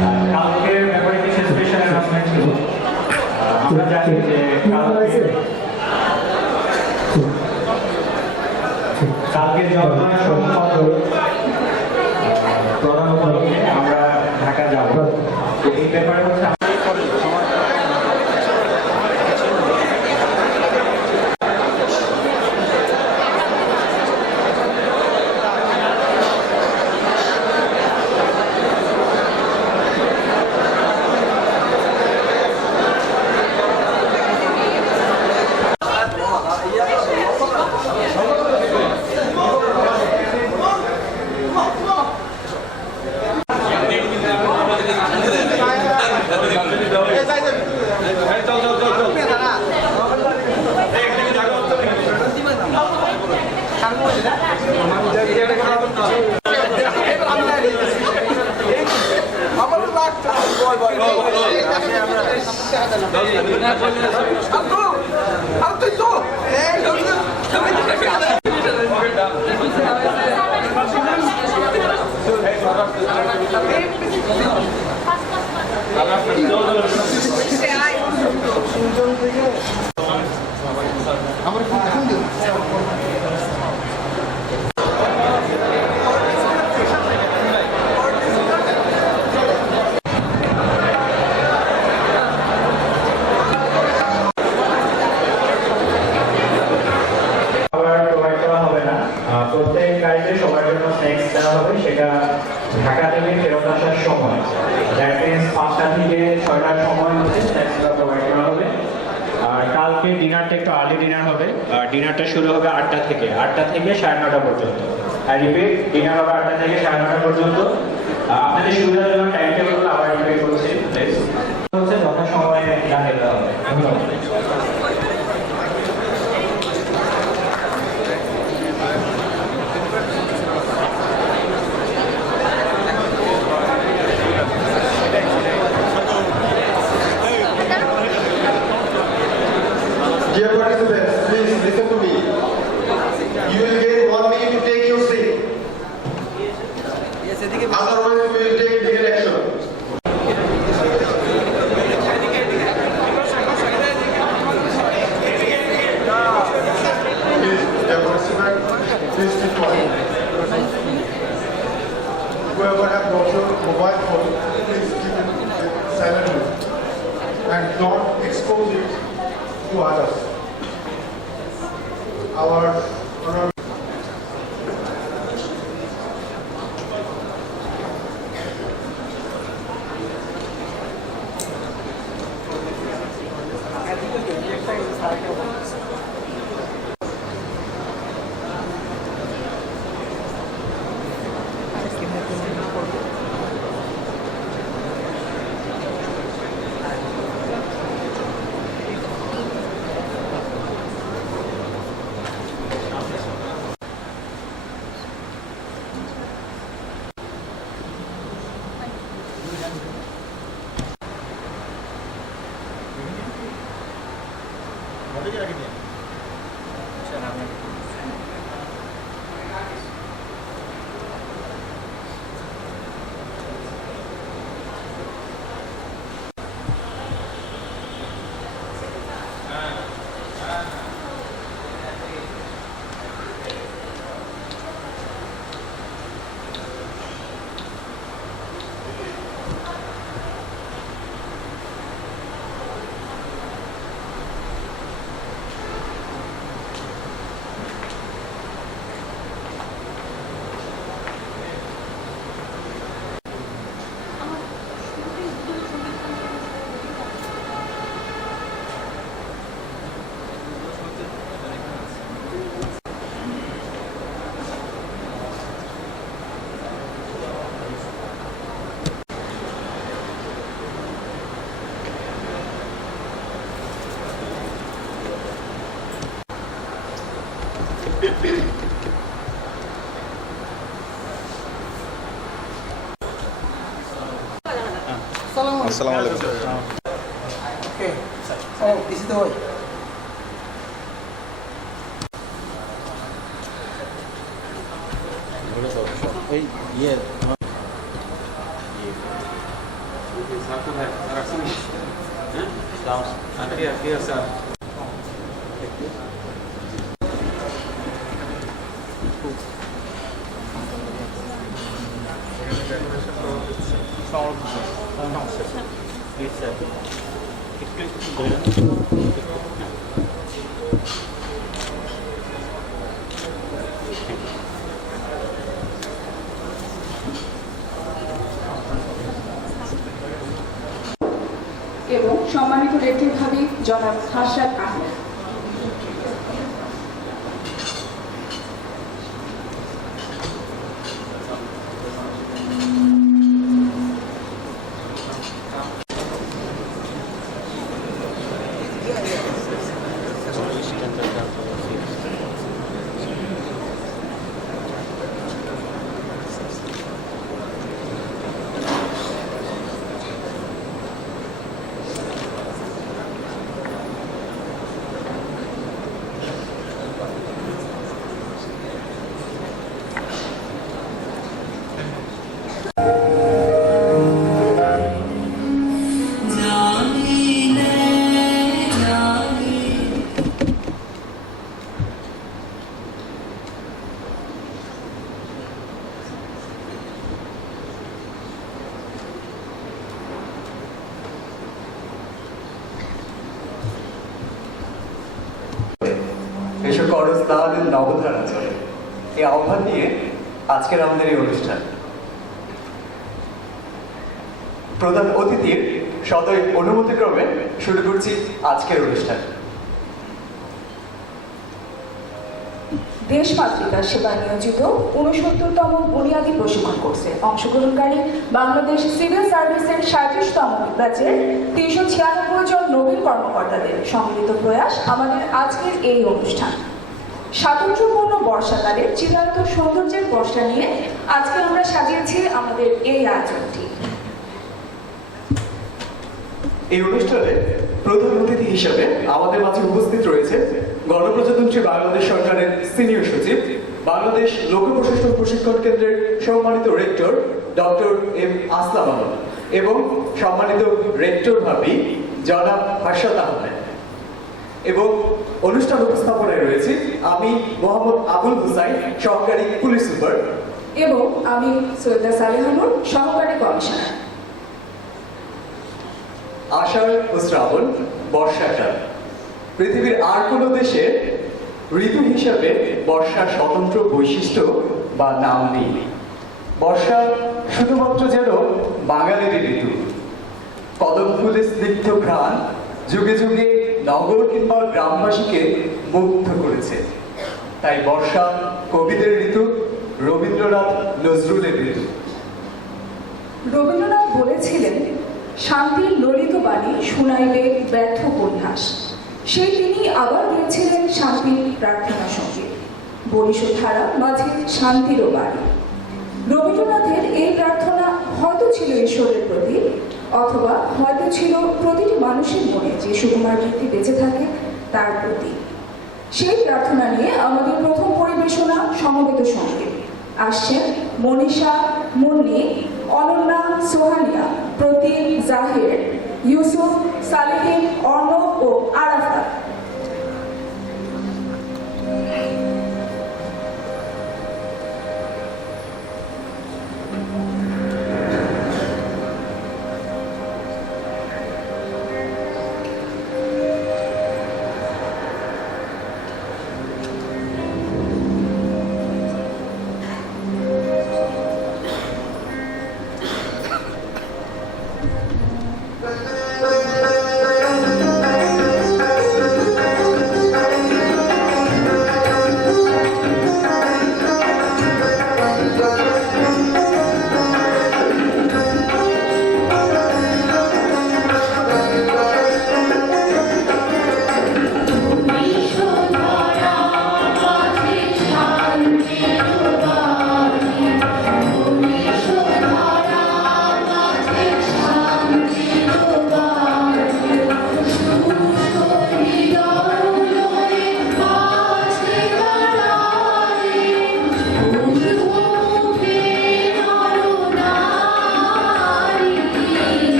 কালকের ব্যাপারে কিছু স্পেশাল অ্যানাউন্সমেন্ট ছিল। আমরা জানি যে কালকে জগন্নাথ সম্পদ প্রধান উপলক্ষে আমরা ঢাকা যাব। এই ব্যাপারে হচ্ছে প্রত্যেক গাড়িতে সবার জন্য স্ন্যাক্স দেওয়া হবে, সেটা ঢাকা থেকে ফেরত আসার সময়, দ্যাট মিনস 5টা থেকে 6টার সময় হচ্ছে স্ন্যাক্সগুলো প্রোভাইড করা হবে। আর কালকে ডিনারটা একটু আর্লি ডিনার হবে, ডিনারটা শুরু হবে 8টা থেকে 9:30 পর্যন্ত। আর রিপিট, ডিনার হবে 8টা থেকে 9:30 পর্যন্ত। আপনাদের সুবিধার জন্য টাইম টেবিল আবার রিপিট করছি, হচ্ছে যথাসময়ে জানিয়ে দেওয়া হবে। ধন্যবাদ। Dear participants, please listen to me. You will get 1 minute to take your seat. Otherwise, we will take legal action. Please, dear participant, please keep quiet. Whoever have got your mobile phone, please keep it silent and don't expose it to others. Our Assalamualaikum. Okay. Oh, this is the way. Iya. এবং সম্মানিত rector ভাবি জনাব হাসরাত আহমেদ। এসব করজদাদের নবধারা চলে এই আহ্বান নিয়ে আজকের আমাদের এই অনুষ্ঠান। প্রধান অতিথির সদয় অনুমতিক্রমে শুরু করছি আজকের অনুষ্ঠান। দেশমাতৃকার সেবা নিয়োজিত 69তম বুনিয়াদী প্রশিক্ষণ কোর্সে অংশগ্রহণকারী বাংলাদেশ সিভিল সার্ভিসের 37তম ব্যাচের 396 জন নবীন কর্মকর্তাদের সম্মিলিত প্রয়াস আমাদের আজকের এই অনুষ্ঠান। স্বাতন্ত্র্যপূর্ণ বর্ষাকালের চিরায়ত সৌন্দর্যের বর্ষা নিয়ে আজকে আমরা সাজিয়েছি আমাদের এই আয়োজনটি। এই অনুষ্ঠানে প্রধান অতিথি হিসেবে আমাদের মাঝে উপস্থিত রয়েছে গণপ্রজাতন্ত্রী বাংলাদেশ সরকারের সিনিয়র সচিব, বাংলাদেশ লোক প্রশাসন প্রশিক্ষণ কেন্দ্রের সম্মানিত রেক্টর ডক্টর এম আসলাম আহমদ এবং সম্মানিত রেক্টর ভাবি জনাব হাসরাত আহমেদ। এবং অনুষ্ঠান উপস্থাপনায় রয়েছে আমি মোহাম্মদ আবুল হুসাইন, সহকারী পুলিশ সুপার, এবং আমি সৈয়দা সালেহানুর, সহকারী কমিশনার। আষাঢ় ও শ্রাবণ, বর্ষাকাল। পৃথিবীর আর কোনো দেশে ঋতু হিসাবে বর্ষার স্বতন্ত্র বৈশিষ্ট্য বা নাম নেই। বর্ষা শুধুমাত্র যেন বাঙালির ঋতু। কদম ফুলের স্নিগ্ধ ঘ্রাণ যুগে যুগে নগর কিংবা গ্রামবাসীকে মুগ্ধ করেছে। তাই বর্ষা কবিদের ঋতু, রবীন্দ্রনাথ নজরুলের ঋতু। রবীন্দ্রনাথ বলেছিলেন, শান্তির ললিত বাণী শুনাইবে ব্যর্থ পরিহাস। সেই তিনি আবার গেয়েছিলেন শান্তির প্রার্থনা সঙ্গীত, বরিশধারা মাঝে শান্তিরও বাণী। রবীন্দ্রনাথের এই প্রার্থনা হয়তো ছিল ঈশ্বরের প্রতি, অথবা হয়তো ছিল প্রতিটি মানুষের মনে যে সুকুমার কীর্তি বেঁচে থাকে তার প্রতি। সেই প্রার্থনা নিয়ে আমাদের প্রথম পরিবেশনা সমবেত সঙ্গীত। আসছেন মনীষা, মুন্নি, অনন্যা, সোহানিয়া, প্রতীক, জাহের, ইউসুফ, সালেহিন, অর্ণব ও আরাফাত।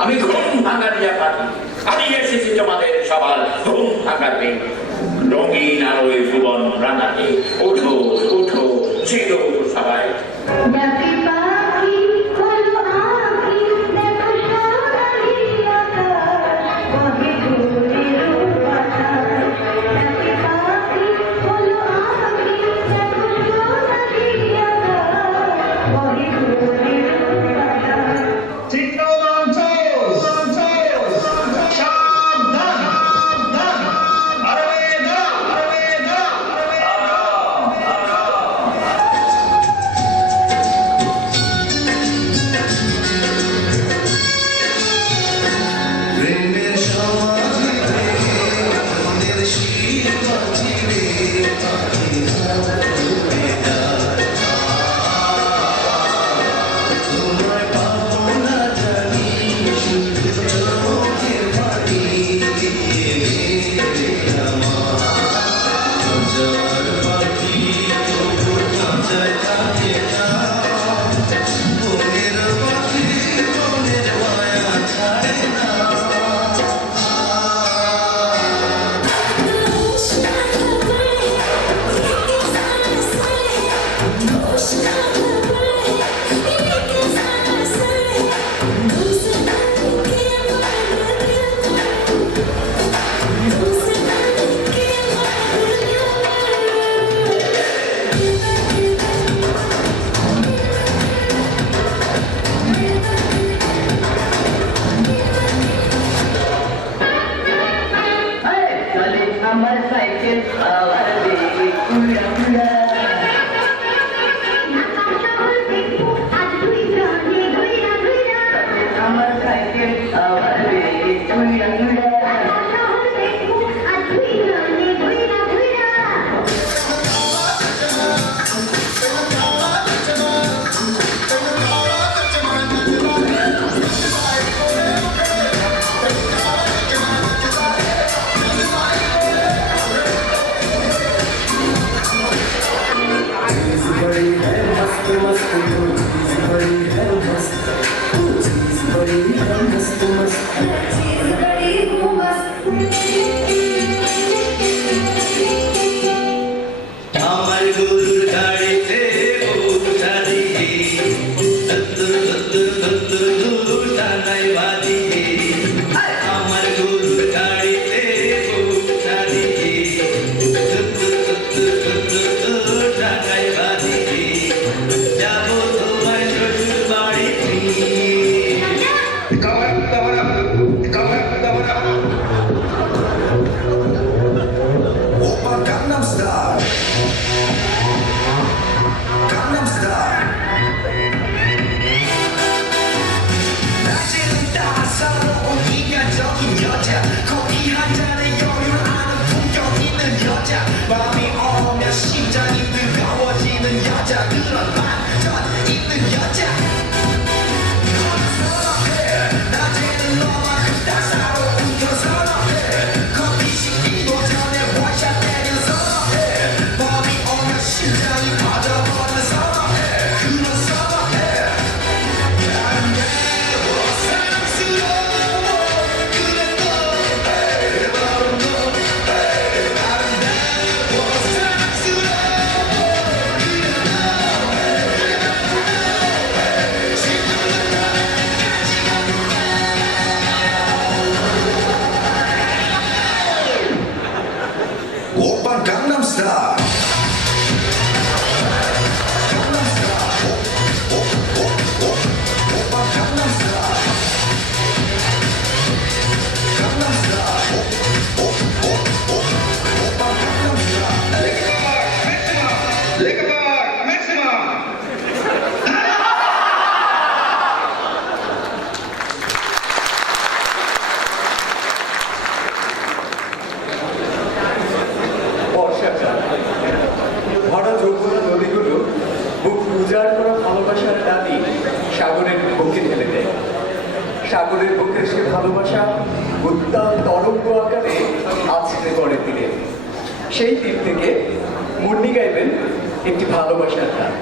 আমি ঘুম ভাঙারিয়া পাখি, আমি এসেছি তোমাদের সবার ঘুম ভাঙাতে, রঙিন আলোয় ভুবন রাঙাতে। ওঠো ওঠো জেগে ওঠো সবাই। ডাকে পাখি হলো আঁখি, দেখো সোনালি আকাশ, বহে ভোরের বাতাস। ডাকে পাখি হলো আঁখি, দেখো সোনালি আকাশ, বহে ভোরের বাতাস। আমার সাইকেল আওয়ার বেগে উড়া উড়া আমার সাইকেল আওয়ার বেগে উড়া উড়া আমার গরুর গাড়িতে বউটা দিয়ে টানাই বাঁধিয়ে আমার গরুর গাড়িতে বউটা দিয়ে টানাই বাঁধিয়ে যাবো তোমার শ্বশুর বাড়ি Gangnam Style. Gangnam Style. 낮에는 따사로운 인간적인 여자, 커피 한 잔에 여유를 아는 품격 있는 여자, 밤이 오면 심장이 뜨거워지는 여자, 그런 반전 있는 여자. 너는 선호해. 낮에는 너만큼 따사로운 건 선호해. 커피 식기도 전에 원샷 때려 선호해. 밤이 오면 심장이 빠져버리는 선호해. 그런 선호해. 아름다워 사랑스러워 그래 너 바로 너 아름다워 사랑스러워 그래 너 지금은 나까지가 오빤 강남스타일. 강남스타일. 오빤 강남스타일. 강남스타일. 오빤 강남스타일. Liquor maximum. বর্ষাকাল ভরা যৌবনা নদীগুলো বুক উজাড় করা ভালোবাসার দাবি সাগরের বুকে ঢেলে দেয়। সাগরের বুকে সে ভালোবাসা উত্তাল তরঙ্গ আকারে আছড়ে পড়ে তীরে। সেই তীর থেকে মুন্নি গাইবেন একটি ভালোবাসার গান।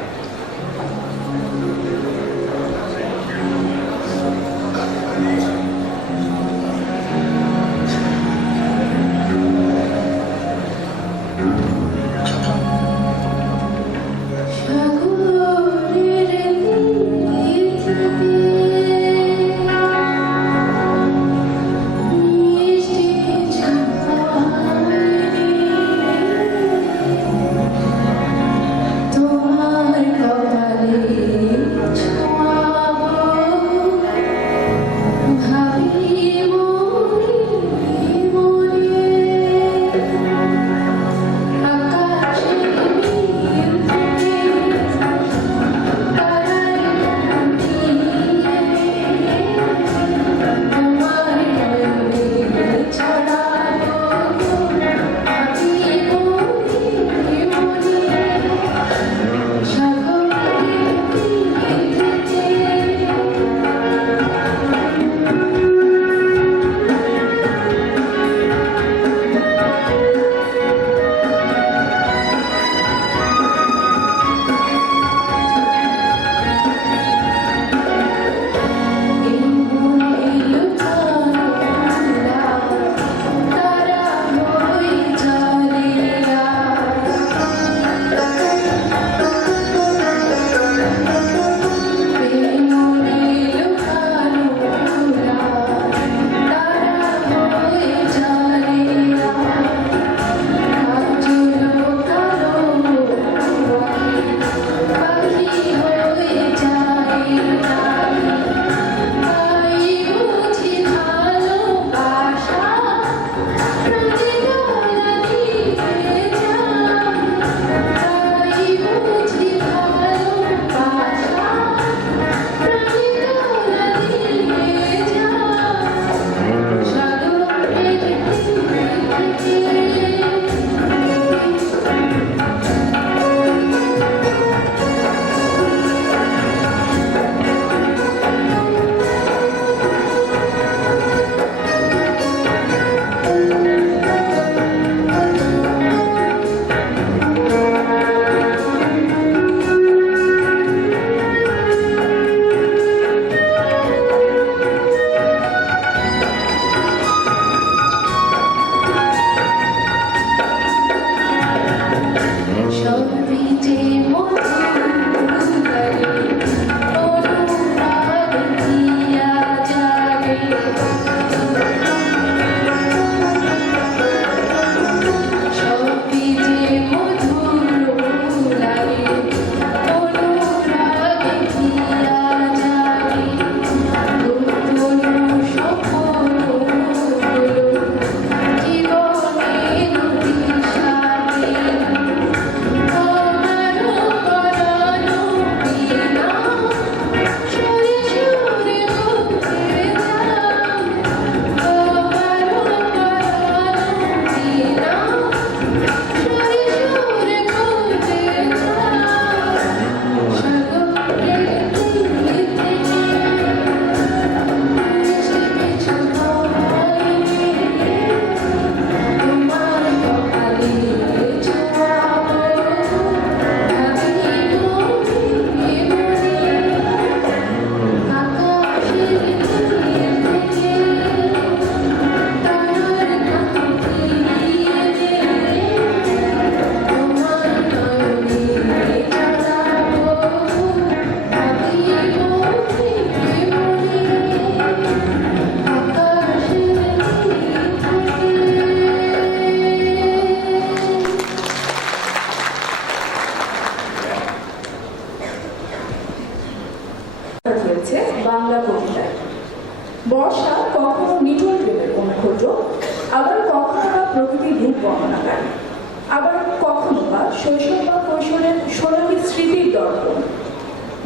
শৈশব বা কৈশোরের সোনালী স্মৃতির দর্পণ।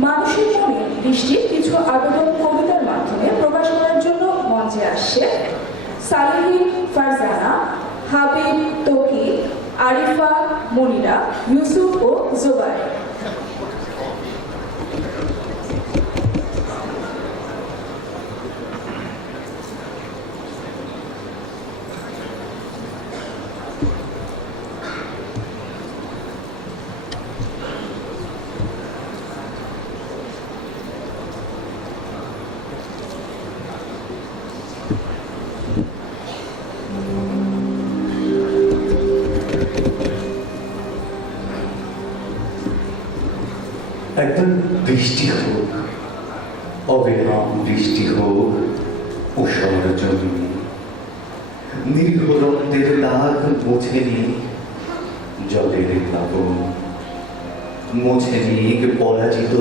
মানুষের মনে দৃষ্টির কিছু আবেদন কবিতার মাধ্যমে প্রকাশ করার জন্য মঞ্চে আসছে সালেহিন ফারজানা, হাবিব তৌকির, আরিফা, মনিরা, ইউসুফ ও জোবায়ের। একদম বৃষ্টি হোক, অবিরাম বৃষ্টি হোক উষর জমিনে, নিরীহ রক্তের দাগ মুছে নিক জলের প্লাবন, মুছে নিক পরাজিত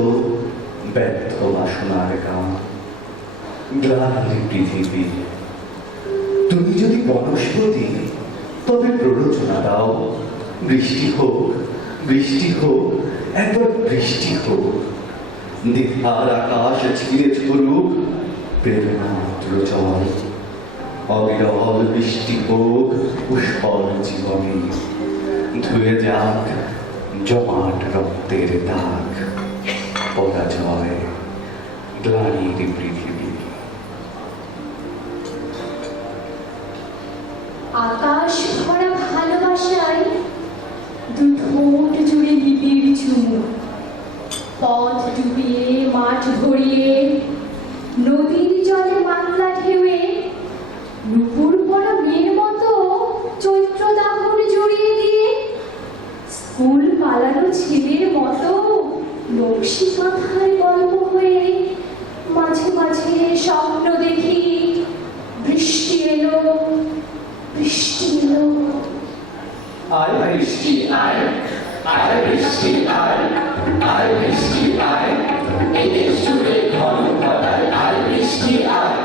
ব্যর্থ বাসনার গান। গ্লানির পৃথিবী, তুমি যদি বনস্পতি তবে প্ররোচনা দাও। বৃষ্টি হোক, বৃষ্টি হোক, একবার বৃষ্টি হোক। দ্বিধার আকাশ ছিঁড়ে ছড়ুক প্রেরণাত্র জল। অবিরল বৃষ্টি হোক উষ্ণ জীবনে, ধুয়ে যাক জমাট রক্তের দাগ। পরাজয়, গ্লানির পৃথিবী। আকাশ ভরা ভালোবাসায় দু ঠোঁট জুড়ে নিবিড় চুমু, পথ ডুবিয়ে মাঠ ভরিয়ে নদীর জলে মাতলা ঢেউয়ে, নুপুর পড়া মেয়ের মতো চৈত্র দাহন জড়িয়ে দিয়ে, স্কুল পালানো ছেলের মতো নকশি মাথার গল্প হয়ে মাঝে মাঝে স্বপ্ন দেখি বৃষ্টি এলো, বৃষ্টি এলো। আয় বৃষ্টি আয়, আয় বৃষ্টি আয়, আয় বৃষ্টি আয়, এই দেশ জুড়ে ঘন ঘটায় আয় বৃষ্টি আয়।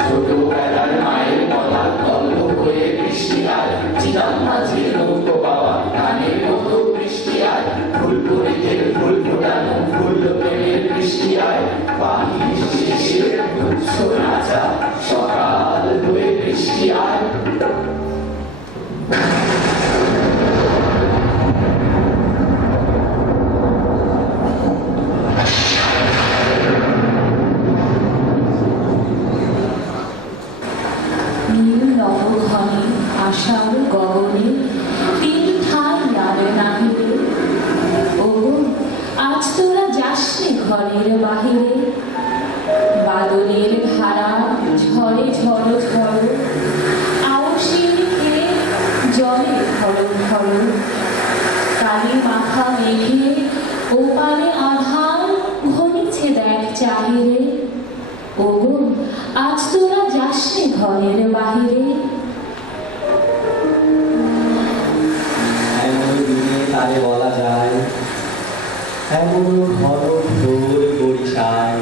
ছোটবেলার মায়ের বলা গল্প হয়ে বৃষ্টি আয়, চিরাম মাঝে নৌকো বাবা গানের মতো বৃষ্টি আয়। ফুল পরিতে ফুল ফোটানো ফুল প্রেমের বৃষ্টি আয়, পানি শিশির গুচ্ছ নাচা সকাল হয়ে বৃষ্টি আয়। নীল নবঘনে আষাঢ় গগনে তিন ঠাই আর নাহিরে, ও আজ তোরা যাসনি ঘরের বাহিরে। বাদলের ধারা ঝরে ঝড়ো ঝড়ো, আউশির খেয়ে জলে ধরো ধরো। কালি মাথা মেঘে ওপারে আধার ঘনিছে দেখ চাহিরে, ও আজ তোরা যাসনি ঘরের বাহিরে। এমন দিনে তারে বলা যায়, এমন ঘন ঘোর বরিশায়,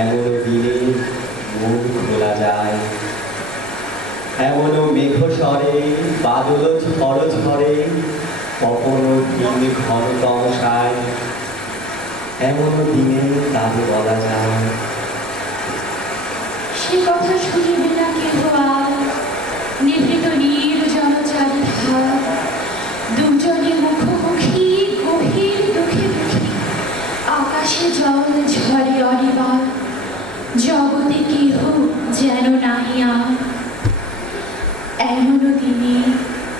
এমন দিনে মুখ খোলা যায়। এমন মেঘ স্বরে বাদল ঝড় ঝরে, কখন দিন ঘন তমসায়, এমন দিনে তারে বলা যায়। সে কথা শুনিবে না কেহ আর, নিভৃত নির্জন চারিধার। দুজনে মুখোমুখি গভীর দুঃখে দুঃখে, আকাশে জল ঝরে অনিবার। জগতে কেহ যেন নাহি আর, এমন দিনে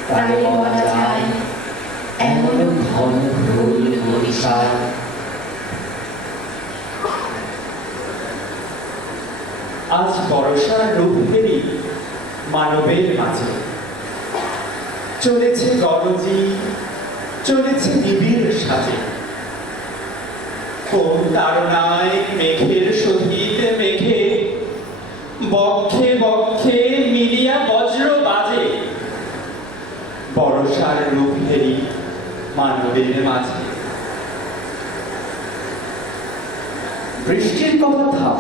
তারে বলা যায়, এমন ঘন ঘোর বরিশায়। আজ বর্ষার রূপ ফেরি মানবের মাঝে, চলেছে গরজি, চলেছে নিবিড় সাজে। কোন তারনায় মেঘের সহিত মেঘে, বক্ষে বক্ষে মিলিয়া বজ্র বাজে। বর্ষার রূপ ফেরি মানবের মাঝে। বৃষ্টির কথা থাক,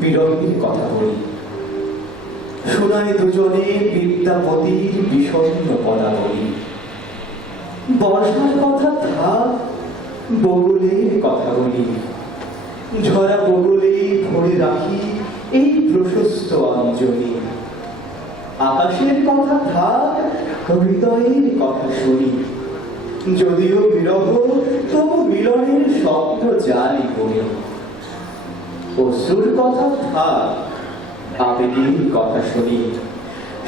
বিরোধীর কথা বলি। শোনায় দুজনে বিদ্যাপতির বিষণ্ণ পদাবলী। বর্ষার কথা থাক, বগলের কথা বলি। ঝরা বগলেই ভরে রাখি এই প্রশস্ত অঞ্জলি। আকাশের কথা থাক, হৃদয়ের কথা শুনি। যদিও বিরহ, তবু মিলনের স্বপ্ন জানি বলি। অশ্রুর কথা থাক, আবেগের কথা শুনি।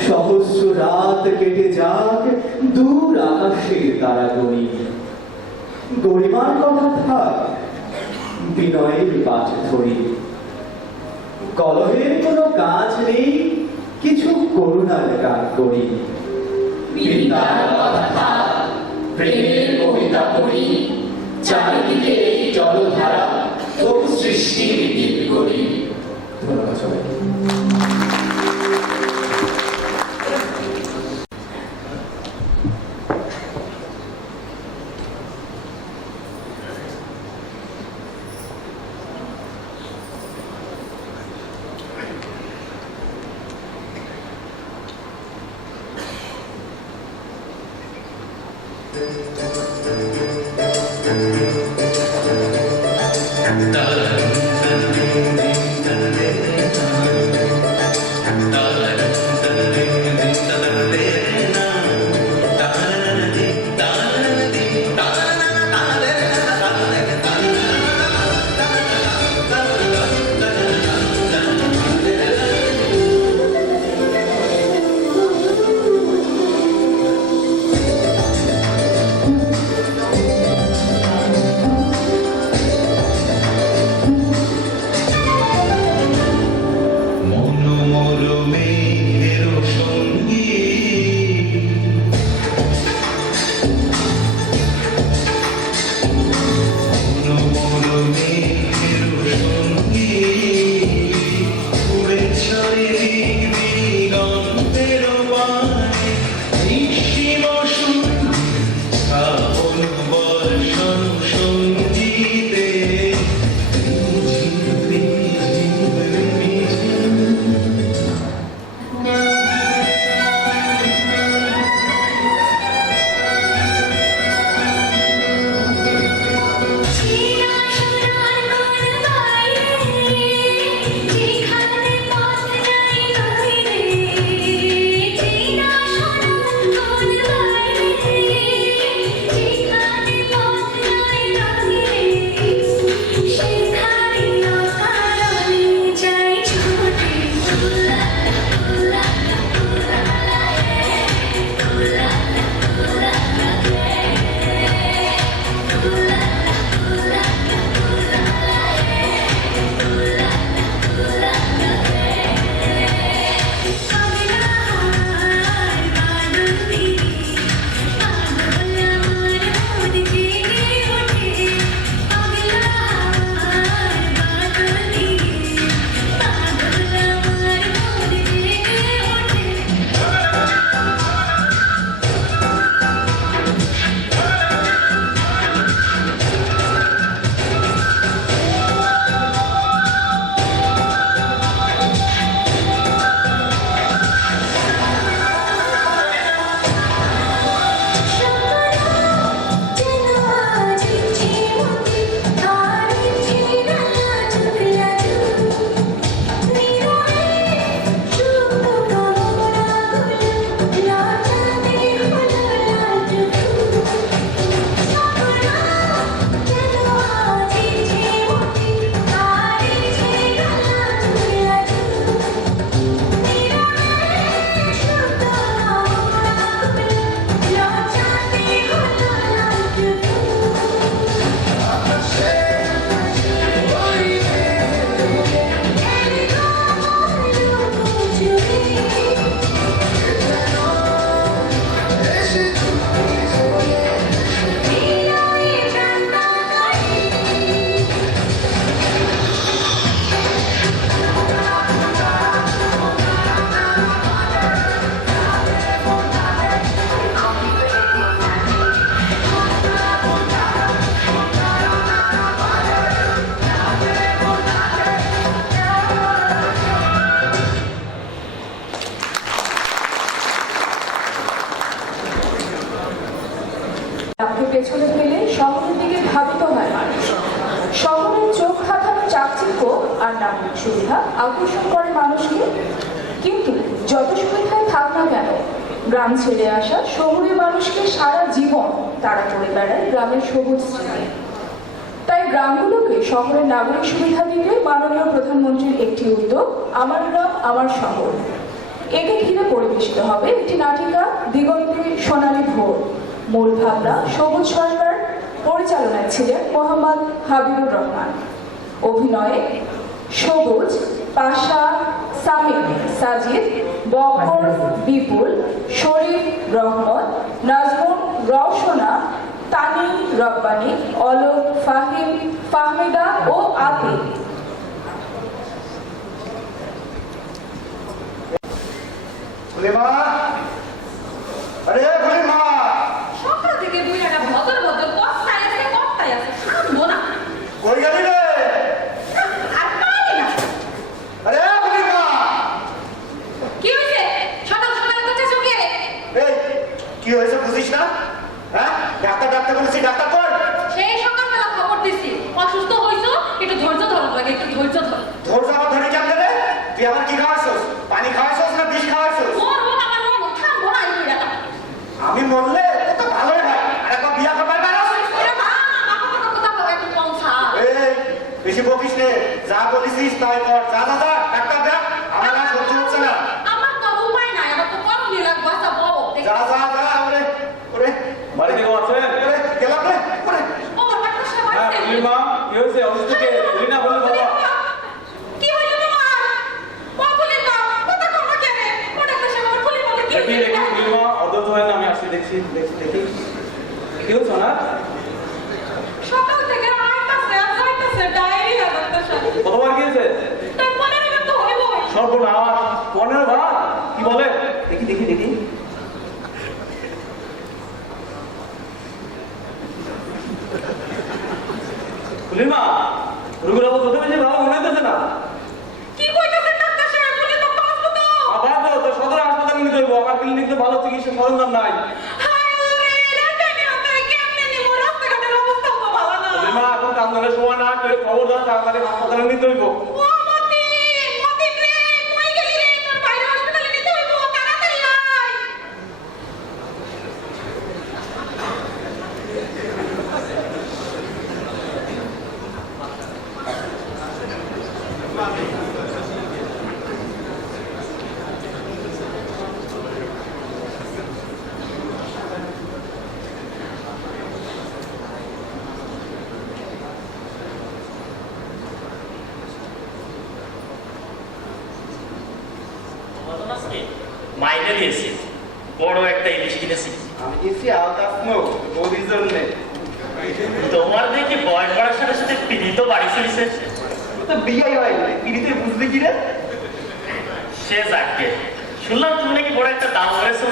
সহস্র রাত কেটে যাক, দূর আকাশের তারা গণি। গরিমার কথা থাক, বিনয়ের পাঠ ধরি। কলহের কোনো কাজ নেই, কিছু করুণার গান করি। বিদ্যার কথা থাক, প্রেমের কবিতা পড়ি। চারিদিকে এই জলধারা, তবু সৃষ্টির গীত করি। ধন্যবাদ সবাইকে। গ্রামকে পেছনে ফেলে শহরের দিকে ধাবিত হয় মানুষ। শহরের চোখ ধাঁধানো চাকচিক্য আর নাগরিক সুবিধা আকর্ষণ করে মানুষকে, কিন্তু যত সুবিধায় থাক না কেন গ্রাম ছেড়ে আসা শহুরে মানুষকে সারা জীবন তারা করে বেড়ায় গ্রামের সবুজ স্মৃতি। তাই গ্রামগুলোকে শহরের নাগরিক সুবিধা দিতে মাননীয় প্রধানমন্ত্রীর একটি উদ্যোগ আমার গ্রাম আমার শহর। একে ঘিরে পরিবেশিত হবে একটি নাটিকা দিগন্তে সোনালী ভোর। মূল ভাবনা সবুজ সরকার, পরিচালনায় ছিলেন মোহাম্মদ হাবিবুর রহমান। অভিনয়ে সবুজ, পাশা, সামিম, সাজিদ, বকর, বিপুল, শরীফ, রহমত, নাজমুন, রওশনা, তানি, রব্বানি, অলোক, ফাহিম, ফাহমিদা ও আতিক। ফুলিমা, আরে ফুলিমা, সকাল থেকে দুই একটা ভদর ভদর কস্তায় আছে শুনবো না। কই গেলি রে? আর পারি না। আরে ফুলিমা, কি হয়েছে? সকাল সকাল করছে চুকিয়ে। এই কি হয়েছে বুঝিস না? হ্যাঁ, ডাক্তার ডাক্তার বলেছি, ডাক্তার কর। সেই সকালবেলা খবর দিছি অসুস্থ হইছো, একটু ধৈর্য ধরো লাগে, একটু ধৈর্য ধরো। ধৈর্য আমার ধরে কেমন রে? তুই আমার কি খাওয়াইছস? পানি খাওয়াইছস না বিষ খাওয়াইছস? থামবো না এই বিড়াটা। আমি মরলে তো ভালোই হয়। আর একবার বিয়া করবার পারস? এই বেশি বকিস নে, যা বলিসিস তাই কর। যা যা যা, ডাক্তার দেখ, আমার আর সহ্য হচ্ছে না। আমার তো উপায় নাই, আমার তো কম দিয়ে লাগবে। আচ্ছা বলো। যা যা যা, ওরে ওরে বাড়িতে কেউ আছেন? ওরে গেলাম রে, ওরে। ও ডাক্তার সাহেব হ্যাঁ, আসছে। ফুলিমা, কি হয়েছে? অসুস্থকে বলি না বলে বাবা। কি হইলো তোমার? ও ফুলিমা, কথা কম না কেন? ও ডাক্তার সাহেব আমার ফুলিমাকে কি দেখি দেখি ফুলিমা, অদ্ভুত হয় না, আমি আসছি, দেখছি দেখি কি হচ্ছে না? সকাল থেকে আইতাছে আর যাইতাছে ডায়রিয়া ডাক্তার সাহেব। কতবার গিয়েছে? তাই 15 বার তো হইবই। সর্বনাশ, 15 বার? কি বলে? দেখি দেখি দেখি। ফুলিমা, রোগীর অবস্থা তো বেশি ভালো মনে হইতেছে না। কি কইতাছেন ডাক্তার সাহেব? বলে তো বাঁচবো তো। আবার তো সদর হাসপাতালে নিতে হইব, আমার ক্লিনিক তো ভালো চিকিৎসা সরঞ্জাম নাই। ফুলিমা, এখন কান্দনের সময় না, কেউ খবর দাও, তাড়াতাড়ি হাসপাতালে নিতে হইব। মাইনে দিয়েছি, বড় একটা ইলিশ কিনেছি। আমি গেছি আলতাফনো বৌদির জন্যে। তোমার দেখি বয়স বাড়ার সাথে সাথে পিড়ি তো বাড়ি চলেছে। তো বিয়াই হয় না, পিড়িতে বুঝলি কি রে? সে যাকে শুনলাম তুমি নাকি বড় একটা দাম করেছো,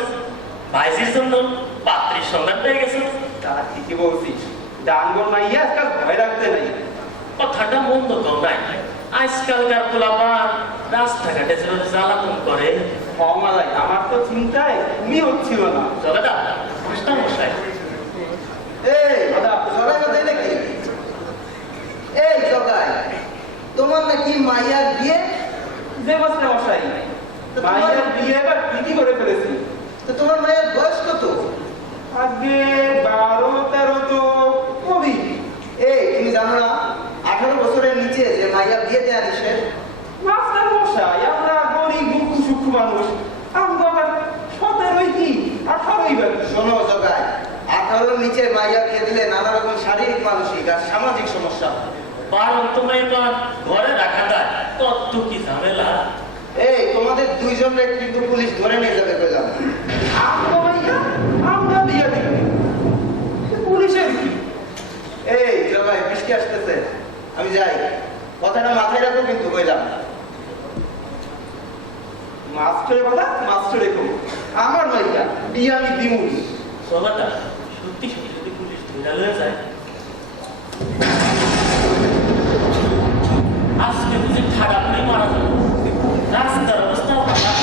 ভাইজির জন্য পাত্রীর সন্ধান পেয়ে গেছো। তা ঠিকই বলছিস, ডাঙ্গর নাইয়া আজকাল ভয় রাখতে নাই। কথাটা মন্দ কম নাই। আজকালকার পোলাপান রাস্তাঘাটে যেভাবে জ্বালাতন করে। মালাই আমার তো চিন্তায় তুমি হচ্ছিল না। চলে দা মাস্টার মশাই, এই সবাই কথা নাকি? এই সবাই, তোমার নাকি মাইয়ার বিয়ে? যে মাস্টার মশাই, মায়ের বিয়ে এবার প্রীতি করে ফেলেছি। তো তোমার মায়ের বয়স কত? আগে 12-13 তো কবি। এই তুমি জানো না 18 বছরের নিচে যে মাইয়া বিয়ে দেয়া নিষেধ? মাস্টার মশাই, আমরা গরিব দুঃখু সুখু মানুষ, আমরা আবার 17 কি 18 বাকি। শোনো জগায়, 18 নিচে মাইয়া বিয়ে দিলে নানা রকম শারীরিক, মানসিক আর সামাজিক সমস্যা। পারো তোমার ঘরে রাখা যায়, কত কি ঝামেলা। এই তোমাদের দুইজনের কিন্তু পুলিশ ধরে নিয়ে যাবে কইলাম। আমরা বিয়ে দিব, পুলিশের কি? এই জগায়, বৃষ্টি আসতেছে, আমি যাই। কথাটা মাথায় রাখো কিন্তু কইলাম। মাস্টারের কথা মাস্টার রেখো, আমার মাইয়া বিয়ে আমি দিমুই। সবাটা সত্যি সত্যি যদি পুলিশ ধরে লয়ে যায়, আজকে বুঝি ঠাডা পড়ে মারা যাবে। রাস্তার অবস্থাও খারাপ।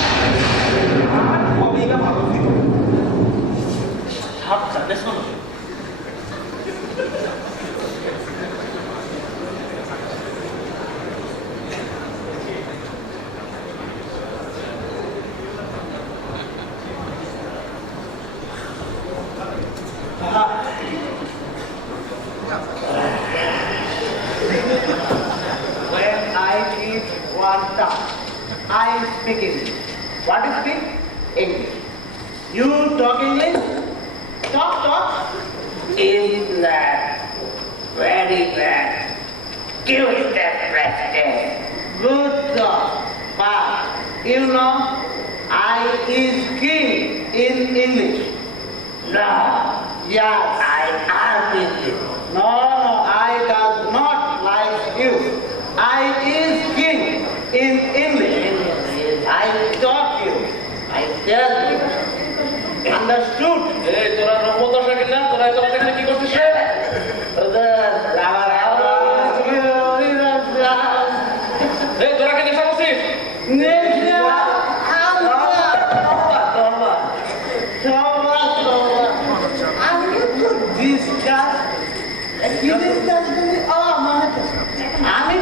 আমার কবেই বা ভালো ছিল। সাবধানে শোনো, When I eat one task, I speak English. What is speak? English. You talk English? Talk. Is that very bad? Give it that president. Good job. But you know, I is king in English. No, Yes. I am with you. No, I does not like you. I is king in English. I taught you. I tell you. Understood? এই তোরা রহমত সাকিল না তোরা তোরা এখানে কি করছিস রে এই তোরা কি নেশা করছিস আমি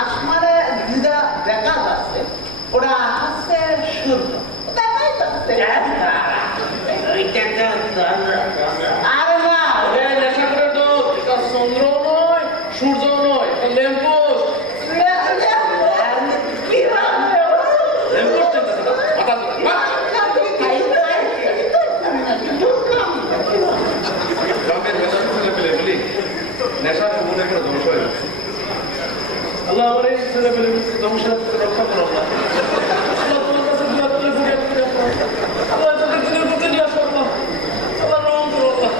আসমানে দেখা যাচ্ছে ওরা আকাশে সূর্য দেখাই যাচ্ছে আরে না এই নেশা করে তো এটা চন্দ্র নয় সূর্য নয় এটা ল্যাম্পোস্ট ল্যাম্পোস্ট মাথা গ্রামের নেশা ছেলে পেলে বলি নেশা মনে করে ধ্বংস হয়ে গেছে আল্লাহ আমার এই ছেলে পেলে ধ্বংস রক্ষা করো আল্লাহ আল্লাহ তোমার কাছে দোয়া করে ঘুরে ঘুরে আল্লাহ তোদের দিনের বুকে নিয়ে আসো আল্লাহ আল্লাহ রহম করো আল্লাহ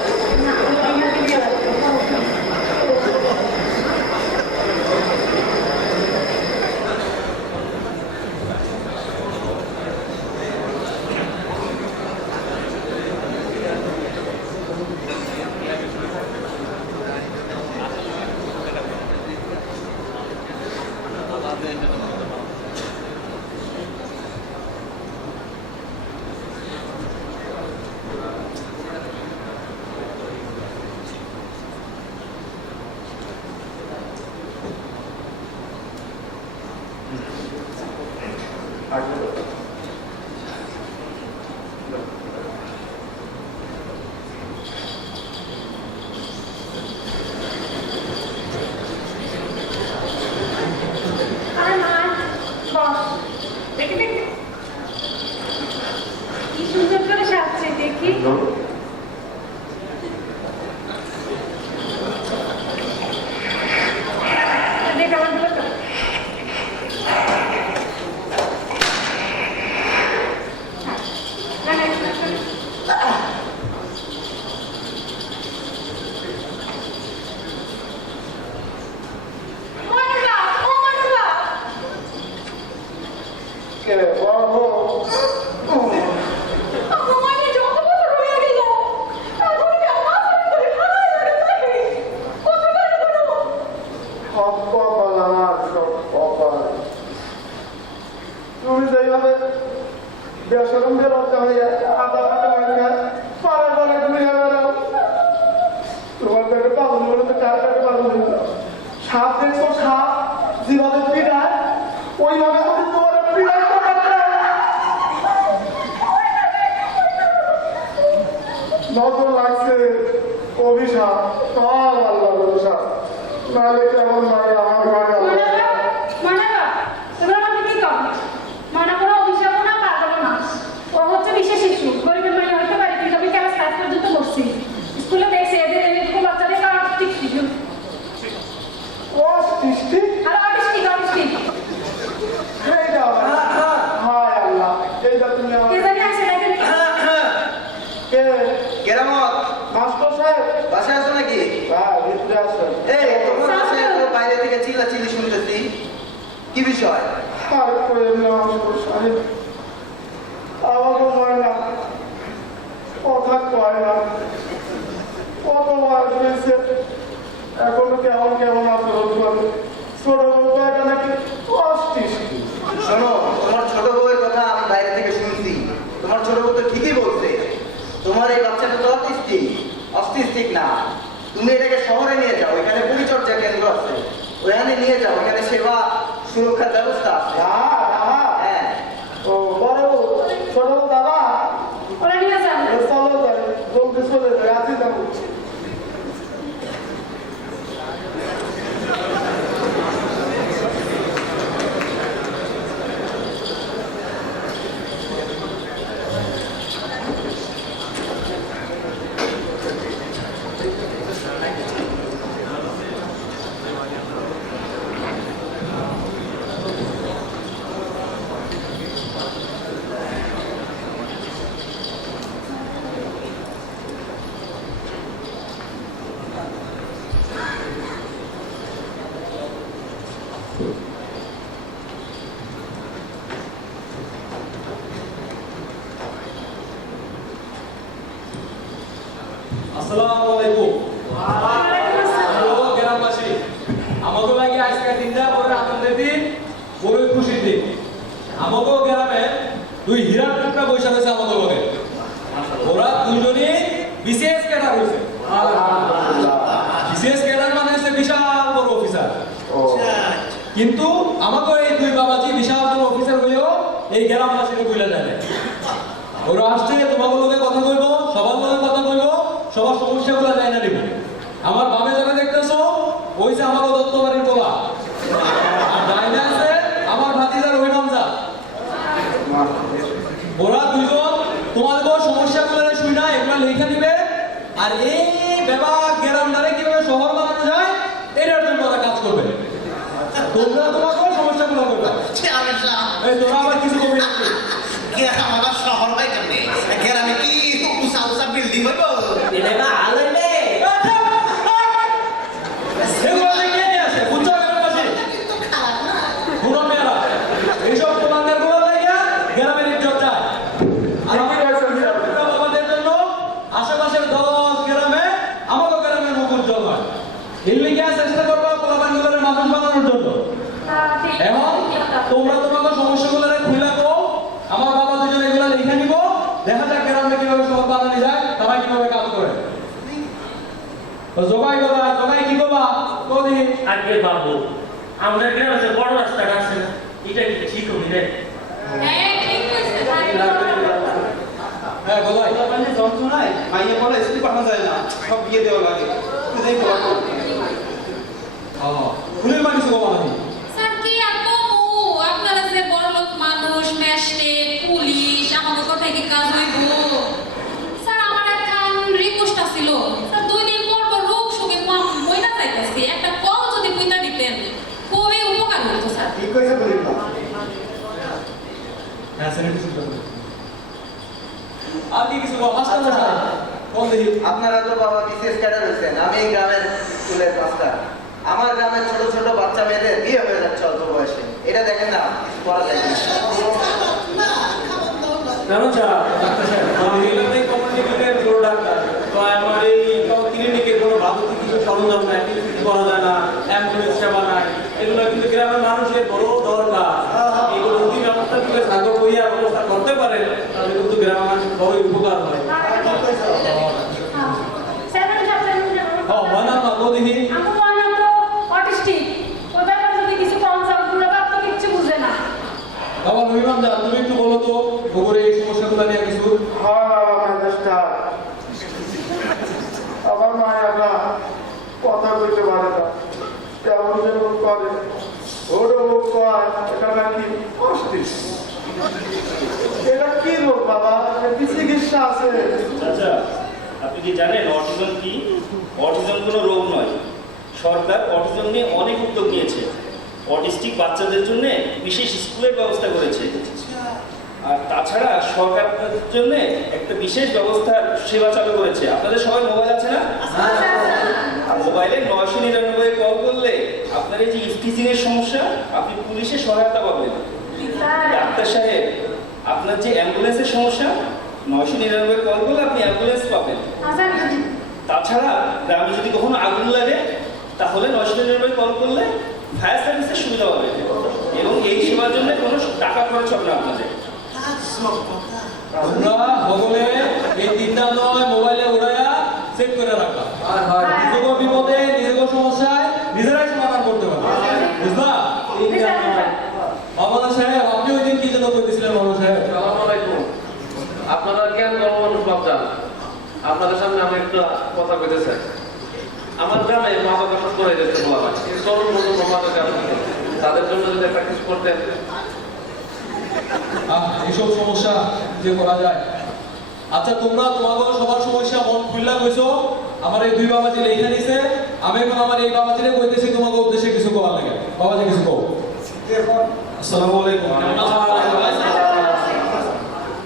কি সুন্দর করে সাজছে দেখি দেখ আমার দিকে তো তুমি যেইভাবে বেসরম বেরোতে হয়ে আদা পারে পারে তুমি তোমার পেটে পাগল বলে তো চার পেটে পাগল হয়ে সাপ দেখছো সাপ যেভাবে পিড়ায় ওইভাবে যদি তোমার পিড়াই নজর লাগছে অভিশাপ সব আল্লাহ অভিশাপ নাহলে কেমন মারে আমার ঘরে মানাবা তোমরা আমাকে কি কর মানা কোনো অভিশাপ না পাগল না ও হচ্ছে বিশেষ শিশু গরিবের মাইয়া হতে পারে কিন্তু আমি ক্লাস 5 পর্যন্ত পড়ছি স্কুলে দেখছি এদের এরকম বাচ্চাদের আর্টিস্টিক শিশু অটিস্টিক আর আর্টিস্টিক এইটা হায় আল্লাহ এইটা তুমি কে জানি আছে নাকি কে কেরামত মাস্টার সাহেব বাসায় আছো নাকি হ্যাঁ ভিতরে আসো এই তোমার বাসায় তো বাইরে থেকে চিল্লাচিল্লি শুনতেছি কি বিষয় আর কই না মাস্টার সাহেব আমাকে মনে না কথা কয় না কত বয়স হয়েছে এখনো কেমন কেমন আচরণ করে ছোট বউটা নাকি অটিস্টিক শোনো তোমার ছোট বউয়ের কথা আমি বাইরে থেকে শুনছি তোমার ছোট বউ তো ঠিকই বলছে তোমার এই বাচ্চাটা তো অটিস্টিক না তুমি এটাকে শহরে নিয়ে যাও এখানে পরিচর্যা কেন্দ্র আছে ওখানে নিয়ে যাও এখানে সেবা সুরক্ষার ব্যবস্থা আছে হ্যাঁ ও বড় ছোট দাদা ওরা নিয়ে যান চলো যাই চলে যায় আছি যাবো আসসালামু আলাইকুম হ্যালো গ্রামবাসী আমাকে লাগে আজকের দিনটা বড় আনন্দের দিন বড় খুশির দিন আমাকে গ্রামে দুই হীরার টুকরা বৈশা হয়েছে আমাদের লগে ওরা দুজনই বিশেষ ক্যাডার হয়েছে বিশেষ ক্যাডার মানে হচ্ছে বিশাল বড় অফিসার কিন্তু আমাকে এই দুই বাবাজি বিশাল বড় অফিসার হয়েও এই গ্রামবাসীকে বুঝলে যায় না ওরা আসছে তোমাদের লগে কথা কইব সবার লগে কথা কইব সবার সমস্যাগুলো যায় না দিব আমার বামে যারা দেখতেছো ওই যে আমার দত্তবাড়ির পোলা আর ডাইনে আছে আমার ভাতিজা রহিমামজা ওরা দুইজন তোমাদের সমস্যাগুলো শুই না এগুলো লিখে দিবে আর এই বেবাক গ্রামদারে কিভাবে শহর বানানো যায় এটার জন্য ওরা কাজ করবে তোমরা তোমাদের সমস্যাগুলো করবে এই তোরা আবার কিছু করবি না আমার শহর হয় কেমনে গ্রামে কি উঁচা উঁচা বিল্ডিং হইব এটা না আলাইলে এগুলো কে নিয়ে আসে বুঝছো গ্রামবাসী পুরো মেয়েরা এইসব তোমাদের গুলো লাগে গ্রামের ইজ্জত যায় আর আমাদের জন্য আশেপাশের 10 গ্রামে আমাদের গ্রামের মুখ উজ্জ্বল হয় দিল্লি গিয়ে চেষ্টা করবো পোলাপানগুলোর মানুষ বানানোর জন্য এখন তোমরা তোমাদের সমস্যাগুলো খুলে করো আমার বাবা দুজন এগুলো লিখে নিব দেখা যাক গ্রামে কিভাবে শহর বানানো যায় তারা কিভাবে কাজ করে তো জবাই কি করবা কোদি আগে বাবু আমরা গ্রামে যে বড় রাস্তাটা আছে না এটা কি ঠিক হবে রে হ্যাঁ ঠিক আছে ভাই হ্যাঁ গোলাই মানে যন্ত্রণায় মাইয়ে বলে স্কুল পাঠানো যায় না সব বিয়ে দেওয়া লাগে তুই বলো ফুলের মাটি সব বানাবি স্যার কি এত আপনারা যে বড় লোক মানুষ ম্যাজিস্ট্রেট পুলিশ আমাদের কোথায় কি কাজ হইব স্যার আমার একটা রিকোয়েস্ট ছিল স্যার 2 দিন পর পর রোগ শোকে মইনা যাইতেছে একটা কল যদি কইতা দিতেন খুবই উপকার হতো স্যার ঠিক কইছে বলি না হ্যাঁ স্যার কিছু করবে আর কি কিছু বল হাসতে না কোন দেখি আপনারা তো বাবা বিশেষ ক্যাডার হয়েছেন আমি এই গ্রামের স্কুলের মাস্টার আমার গ্রামের ছোট ছোট বাচ্চা মেয়েদের বিয়ে হয়ে যাচ্ছে অল্প বয়সে এটা দেখেন না কিছু করা যায় না জানো স্যার ডাক্তার সাহেব আমি এই কমিউনিটির বড় ডাক্তার তো আমার এই ক্লিনিকে কোনো ভাবতি কিছু সরঞ্জাম নাই কিছু করা যায় না অ্যাম্বুলেন্স সেবা নাই এগুলো কিন্তু গ্রামের মানুষের বড় দরকার এগুলো যদি ব্যবস্থা করে সাগর কইয়া ব্যবস্থা করতে পারে তাহলে কিন্তু গ্রামের মানুষ বড় উপকার হয় সেভেন চ্যাপ্টার ও বানা না তো দেখি আমার নাম তো অটিস্টিক ওদের যদি কিছু কম চাও পুরো তো কিছু বুঝে না বাবা রহিমান দা তুমি একটু বলো তো খবরে এই সমস্যাগুলো নিয়ে কিছু হয় বাবা ম্যাজিস্টার আমার মায়েরা কথা কইতে পারে না কেমন যে মুখ করে ওরও মুখ কয় এটা নাকি অস্থির এটা কি রোগ বাবা কি চিকিৎসা আছে আচ্ছা আপনি কি জানেন অটিজম কি অটিজম কোনো রোগ নয় সরকার অটিজম নিয়ে অনেক উদ্যোগ নিয়েছে অটিস্টিক বাচ্চাদের জন্য বিশেষ স্কুলের ব্যবস্থা করেছে আর তাছাড়া সরকার আপনাদের জন্য একটা বিশেষ ব্যবস্থার সেবা চালু করেছে আপনাদের সবাই মোবাইল আছে না আর মোবাইলে 999 কল করলে আপনার এই যে স্টিচিং এর সমস্যা আপনি পুলিশের সহায়তা পাবেন ডাক্তার সাহেব আপনার যে অ্যাম্বুলেন্সের সমস্যা 999 কল করলে আপনি অ্যাম্বুলেন্স পাবেন তাছাড়া গ্রামে যদি কখনো আগুন লাগে তাহলে 999 কল করলে ফায়ার সার্ভিসের সুবিধা পাবে এবং এই সেবার জন্য কোনো টাকা খরচ হবে না আপনাদের তোমরা বগলে এই তিনটা নয় মোবাইলে উড়াইয়া সেট করে রাখবা নিজেকে বিপদে নিজেকে সমস্যায় নিজেরাই সমাধান করতে পারবে বুঝলা বাবা সাহেব আপনি ওই দিন কি যেন বলতেছিলেন বাবা সাহেব আসসালামু আলাইকুম আপনারা জ্ঞান কর্ম অনুভব যান আপনাদের সামনে আমি একটা কথা বলতে চাই। আমার গ্রামে মাদকাসক্ত হয়ে যাচ্ছে বলা হয়, এই চরম মতো মাদকাসক্ত, তাদের জন্য যদি একটা কিছু করতেন। এইসব সমস্যা যে করা যায়। আচ্ছা, তোমরা তোমাদের সবার সমস্যা মন খুললা কইছো, আমার এই দুই বাবাজি লেখা নিছে, আমি এখন আমার এই বাবাজিরে কইতেছি তোমাকে উদ্দেশ্যে কিছু করার লাগে। বাবাজি কিছু কও। আসসালামু আলাইকুম।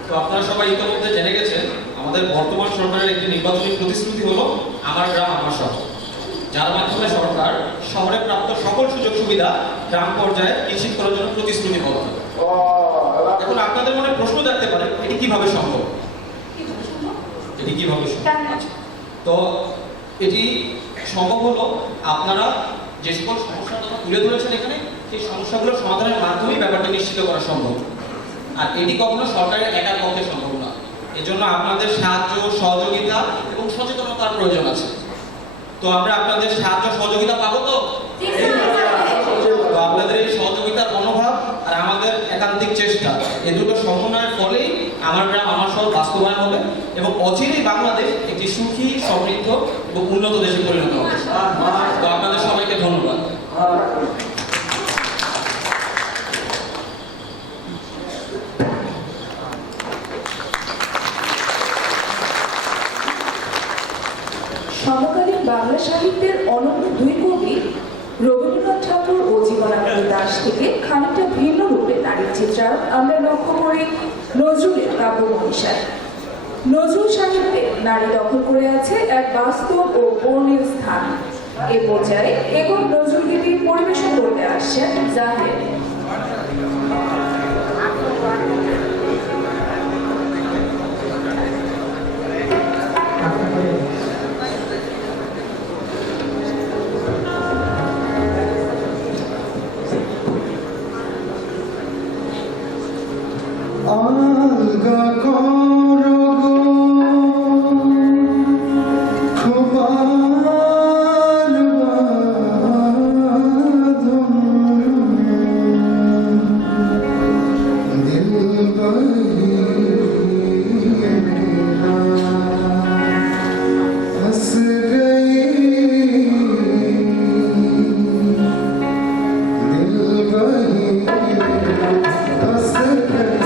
তো আপনারা সবাই ইতিমধ্যে জেনে গেছেন আমাদের বর্তমান সরকারের একটি নির্বাচনী প্রতিশ্রুতি হলো আমার গ্রাম আমার শহর, যার মাধ্যমে সরকার শহরে প্রাপ্ত সকল সুযোগ সুবিধা গ্রাম পর্যায়ে নিশ্চিত করার জন্য প্রতিশ্রুতিবদ্ধ। এখন আপনাদের মনে প্রশ্ন জাগতে পারে এটি কিভাবে সম্ভব, এটি কিভাবে সম্ভব? তো এটি সম্ভব হলো আপনারা যে সকল সমস্যার কথা তুলে ধরেছেন এখানে, সেই সমস্যাগুলোর সমাধানের মাধ্যমেই ব্যাপারটা নিশ্চিত করা সম্ভব। আর এটি কখনো সরকারের একার পক্ষে সম্ভব না, এজন্য আপনাদের সাহায্য, সহযোগিতা এবং সচেতনতার প্রয়োজন আছে। তো আমরা আপনাদের সাহায্য সহযোগিতা পাবো তো? তো আপনাদের এই সহযোগিতার মনোভাব আর আমাদের একান্তিক চেষ্টা, এ দুটো সমন্বয়ের ফলেই আমার গ্রাম আমার শহর বাস্তবায়ন হবে এবং অচিরেই বাংলাদেশ একটি সুখী, সমৃদ্ধ এবং উন্নত দেশে পরিণত হবে। তো আপনাদের সবাইকে ধন্যবাদ। সমকালীন বাংলা সাহিত্যের অনন্য দুই কবি রবীন্দ্রনাথ ঠাকুর ও জীবনানন্দ দাশ থেকে খানিকটা ভিন্ন রূপে নারীর চিত্রায়ন আমরা লক্ষ্য করি নজরুলের কাব্যমনীষায়। নজরুল সাহিত্যে নারী দখল করে আছে এক বাস্তব ও বর্ণীয় স্থান। এ পর্যায়ে একক নজরুল গীতি পরিবেশন করতে আসছেন জাহের। আলগা করো গো তোমার বাঁধন, দিল বহিয়ে মেরা হঁস গই, দিল বহিয়ে হঁস গই।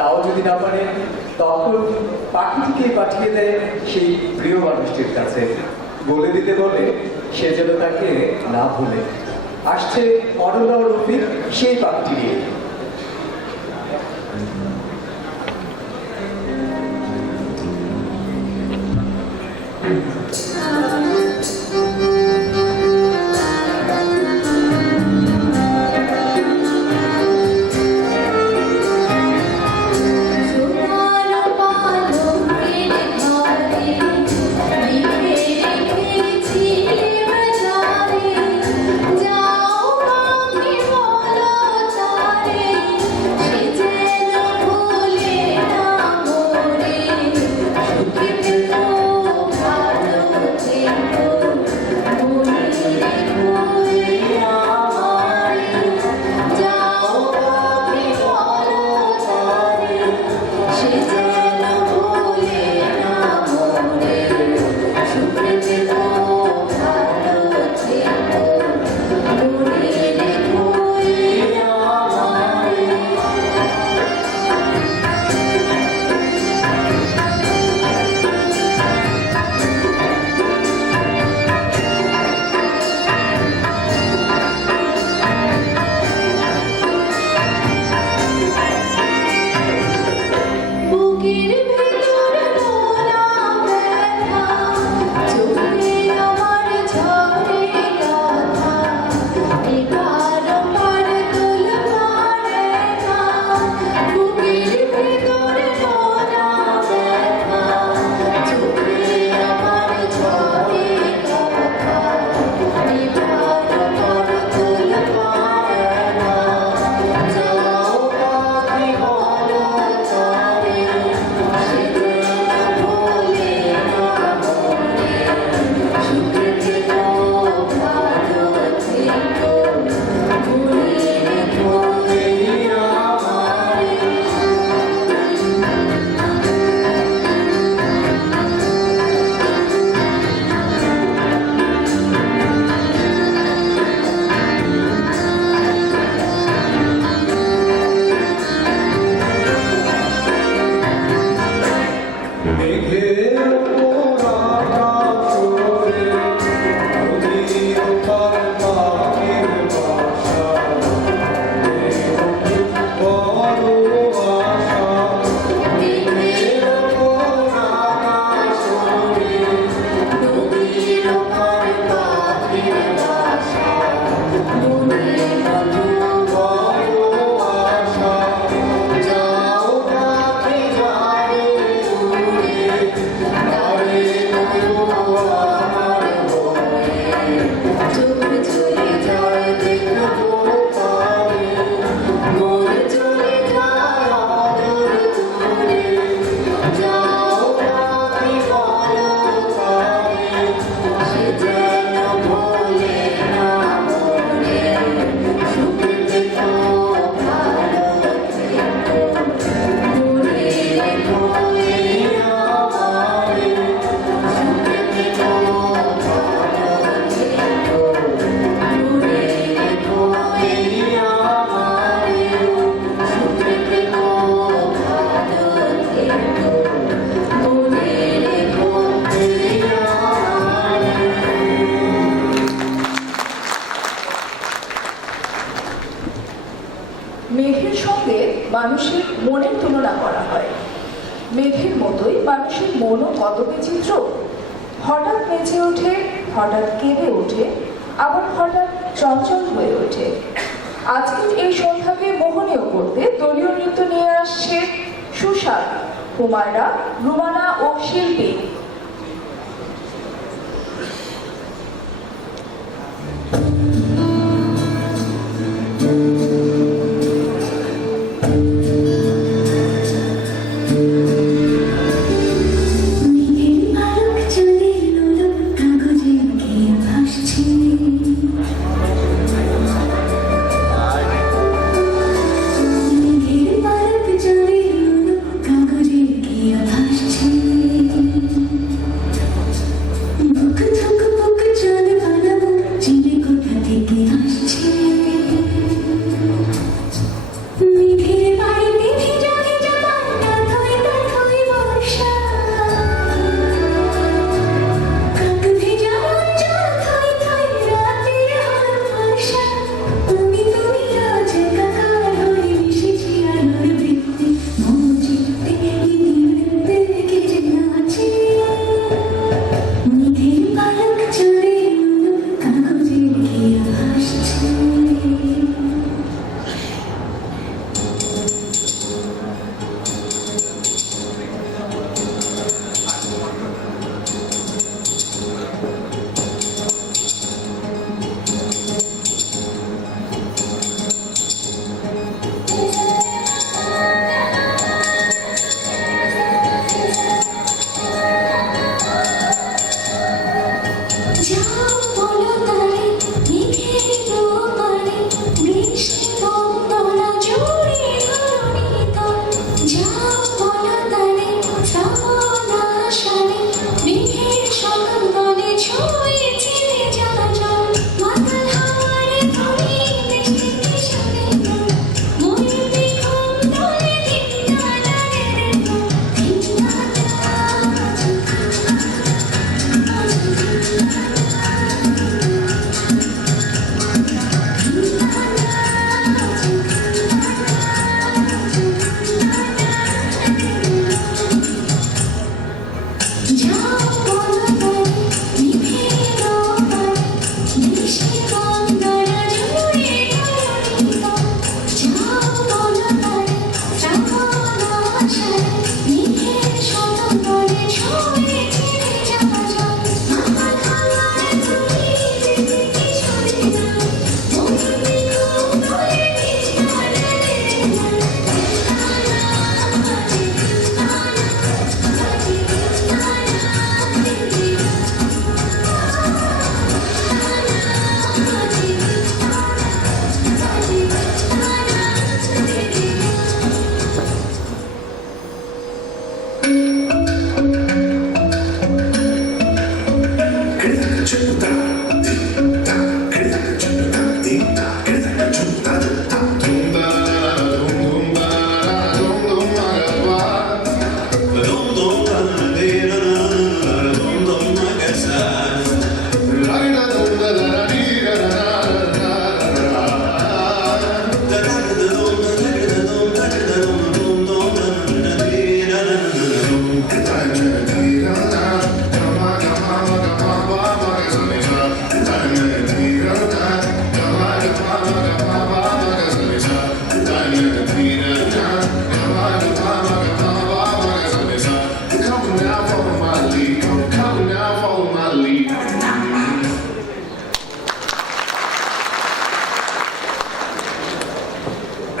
তাও যদি না পারে তখন পাখিটিকে পাঠিয়ে দেয় সেই প্রিয় মানুষটির কাছে, বলে দিতে বলে সে যেন তাকে না ভুলে। আসছে অরুণা ও রফিক সেই পাখিটি নিয়ে। মেঘের সঙ্গে মানুষের মনের তুলনা করা হয়। মেঘের মতোই মানুষের মনও কত বিচিত্র। হঠাৎ নেচে ওঠে, হঠাৎ কেঁদে ওঠে, আবার হঠাৎ চঞ্চল হয়ে ওঠে। আজকের এই সন্ধ্যাকে মোহনীয় করতে দলীয় নৃত্য নিয়ে আসছে সুশাদ, হুমায়রা, রুমানা ও শিল্পী। কাগজে কি ভাসছে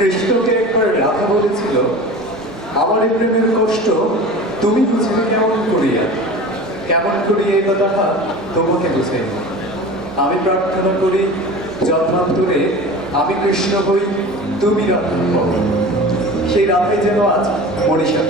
কৃষ্ণকে একবার রাধা বলেছিল, আমার এই প্রেমের কষ্ট তুমি বুঝবে কেমন করিয়া, কেমন করিয়া এই কথাটা তোমাকে বুঝাই। আমি প্রার্থনা করি জন্মান্তরে আমি কৃষ্ণ হই, তুমি রাধা হও। সেই রাধাই যেন আজ মনীষা।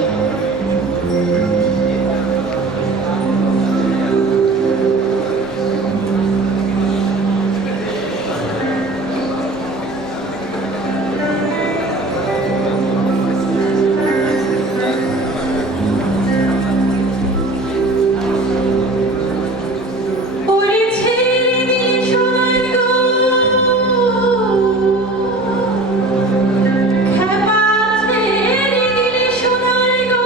সোনার গো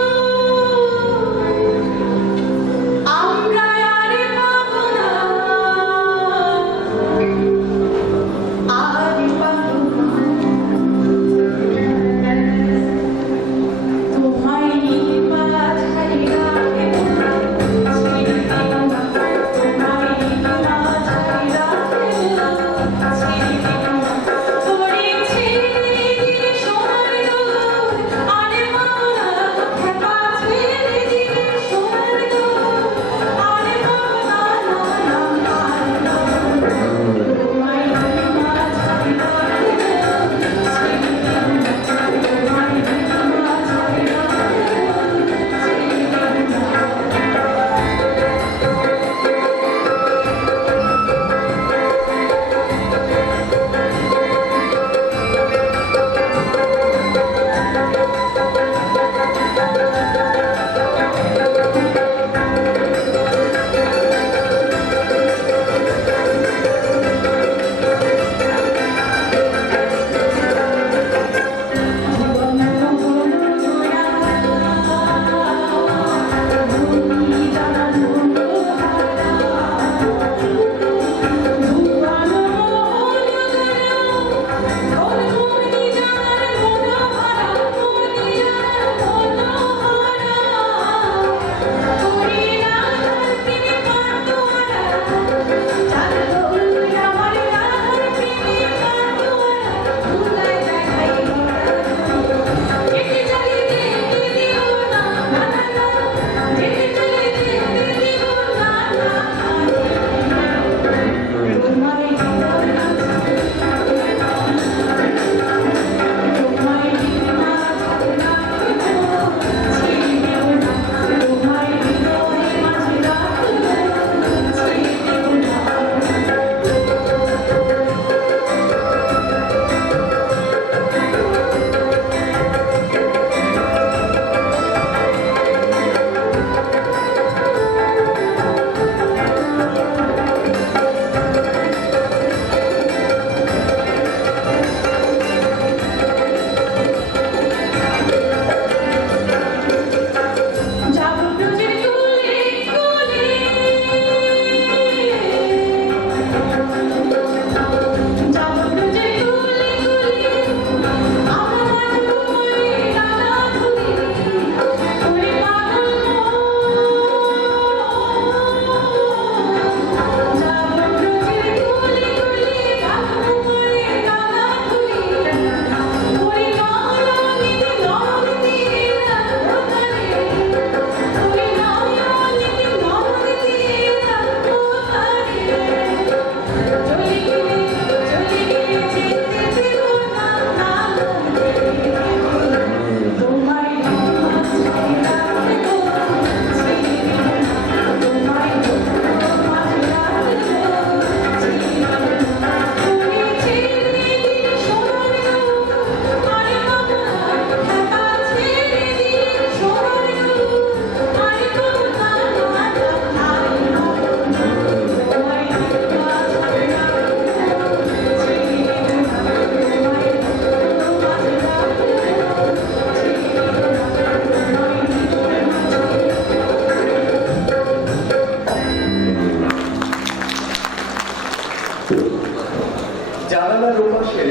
জানালার ওপাশে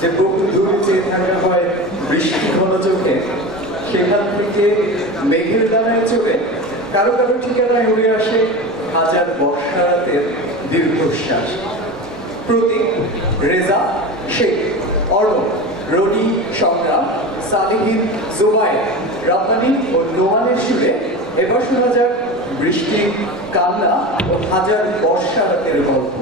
যে বহু দূর চেয়ে থাকা হয় বৃষ্টি ঘন চোখে, সেখান থেকে মেঘের দানায় চড়ে কারো কারো ঠিকানায় উড়ে আসে হাজার বর্ষা রাতের দীর্ঘশ্বাস। প্রতীক, রেজা, শেখ, অরব, রনি, সংগ্রাম, সালেহিন, জুবাইর, রাব্বানি ও নোমানের সুরে এবার শোনা যাক বৃষ্টির কান্না ও হাজার বর্ষা রাতের গল্প।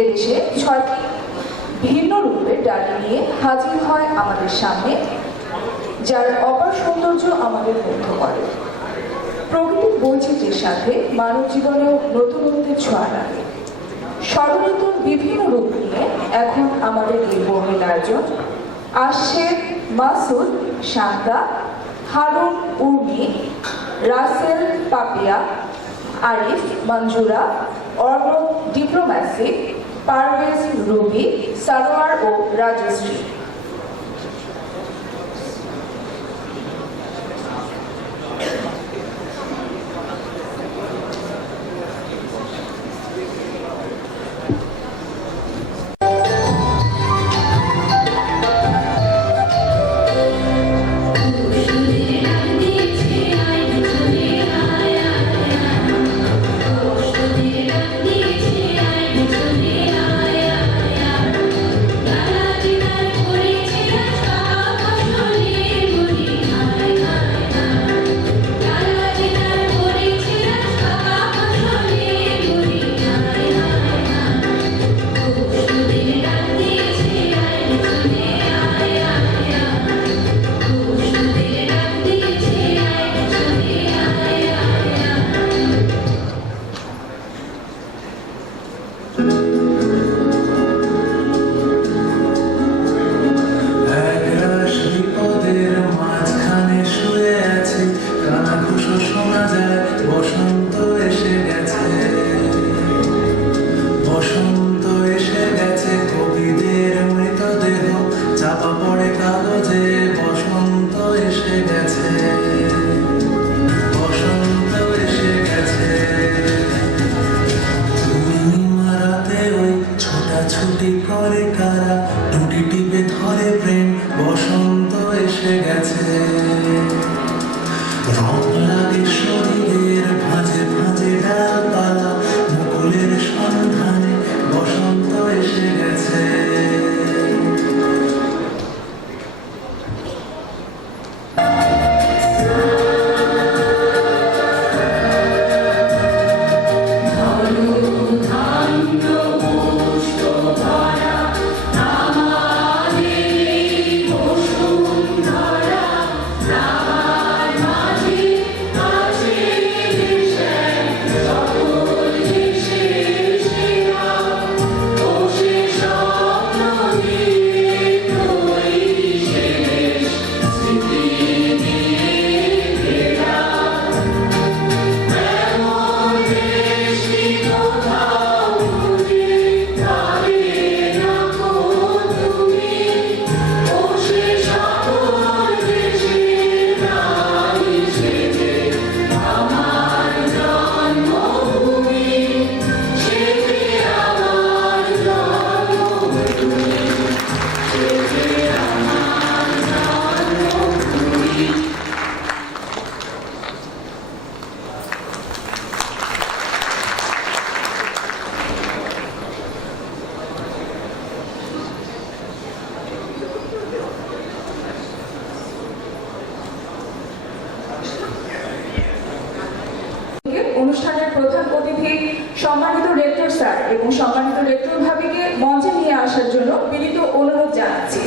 এদেশে 6টি ভিন্ন রূপের ডালি নিয়ে হাজির হয় আমাদের সামনে, যার অপার সৌন্দর্য আমাদের মুগ্ধ করে। প্রকৃতির বৈচিত্র্যের সাথে মানব জীবনেও নতুনত্বের ছোঁয়া লাগে। সর্বনতুন বিভিন্ন রূপ নিয়ে এখন আমাদের এই বর্ণিল আয়োজন। আসছে মাসুদ, শান্তা, হারুন, উর্মি, রাসেল, পাপিয়া, আরিফ, মঞ্জুরা, অর্ণব, ডিপ্লোম্যাসি, পারভেজ, রুবি, সারোয়ার ও রাজশ্রী। অনুষ্ঠানের প্রধান অতিথি সম্মানিত রেক্টর স্যার এবং সম্মানিত রেক্টর ভাবিকে মঞ্চে নিয়ে আসার জন্য বিনীত অনুরোধ জানাচ্ছি।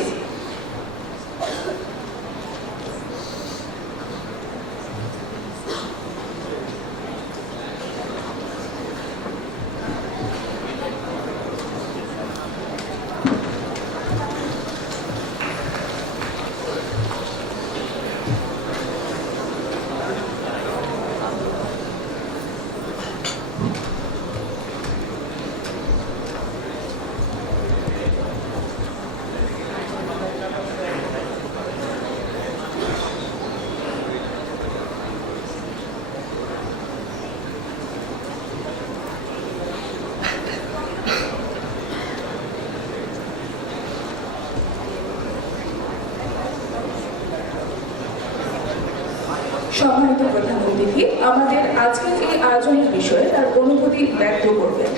সম্মানিত প্রধান অতিথি আমাদের আজকের এই আয়োজনের বিষয়ে তার অনুভূতি ব্যক্ত করবেন।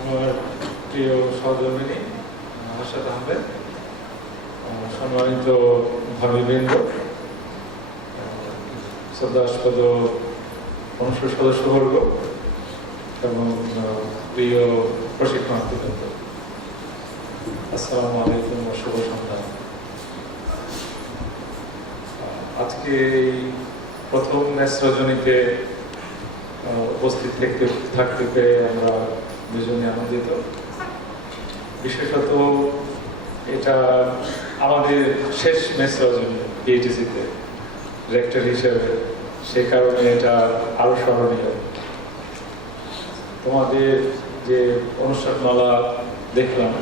আমার প্রিয় সহধর্মিনী আশাদ আহমেদ, সম্মানিত ভাবিবৃন্দ, শ্রদ্ধাস্পদ অনুষ্ঠ সদস্যবর্গ এবং প্রিয় প্রশিক্ষণার্থীবৃন্দ, আসসালামু আলাইকুম ও শুভ সন্ধ্যা। আজকে এই প্রথম ম্যাচ রজনীতে উপস্থিত থাকতে পেরে আমরা দুজনে আনন্দিত। বিশেষত এটা আমাদের শেষ ম্যাচ রজনী পিএইচসিতে রেক্টর হিসেবে, সে কারণে এটা আরো স্মরণীয়। তোমাদের যে অনুষ্ঠানমালা দেখলাম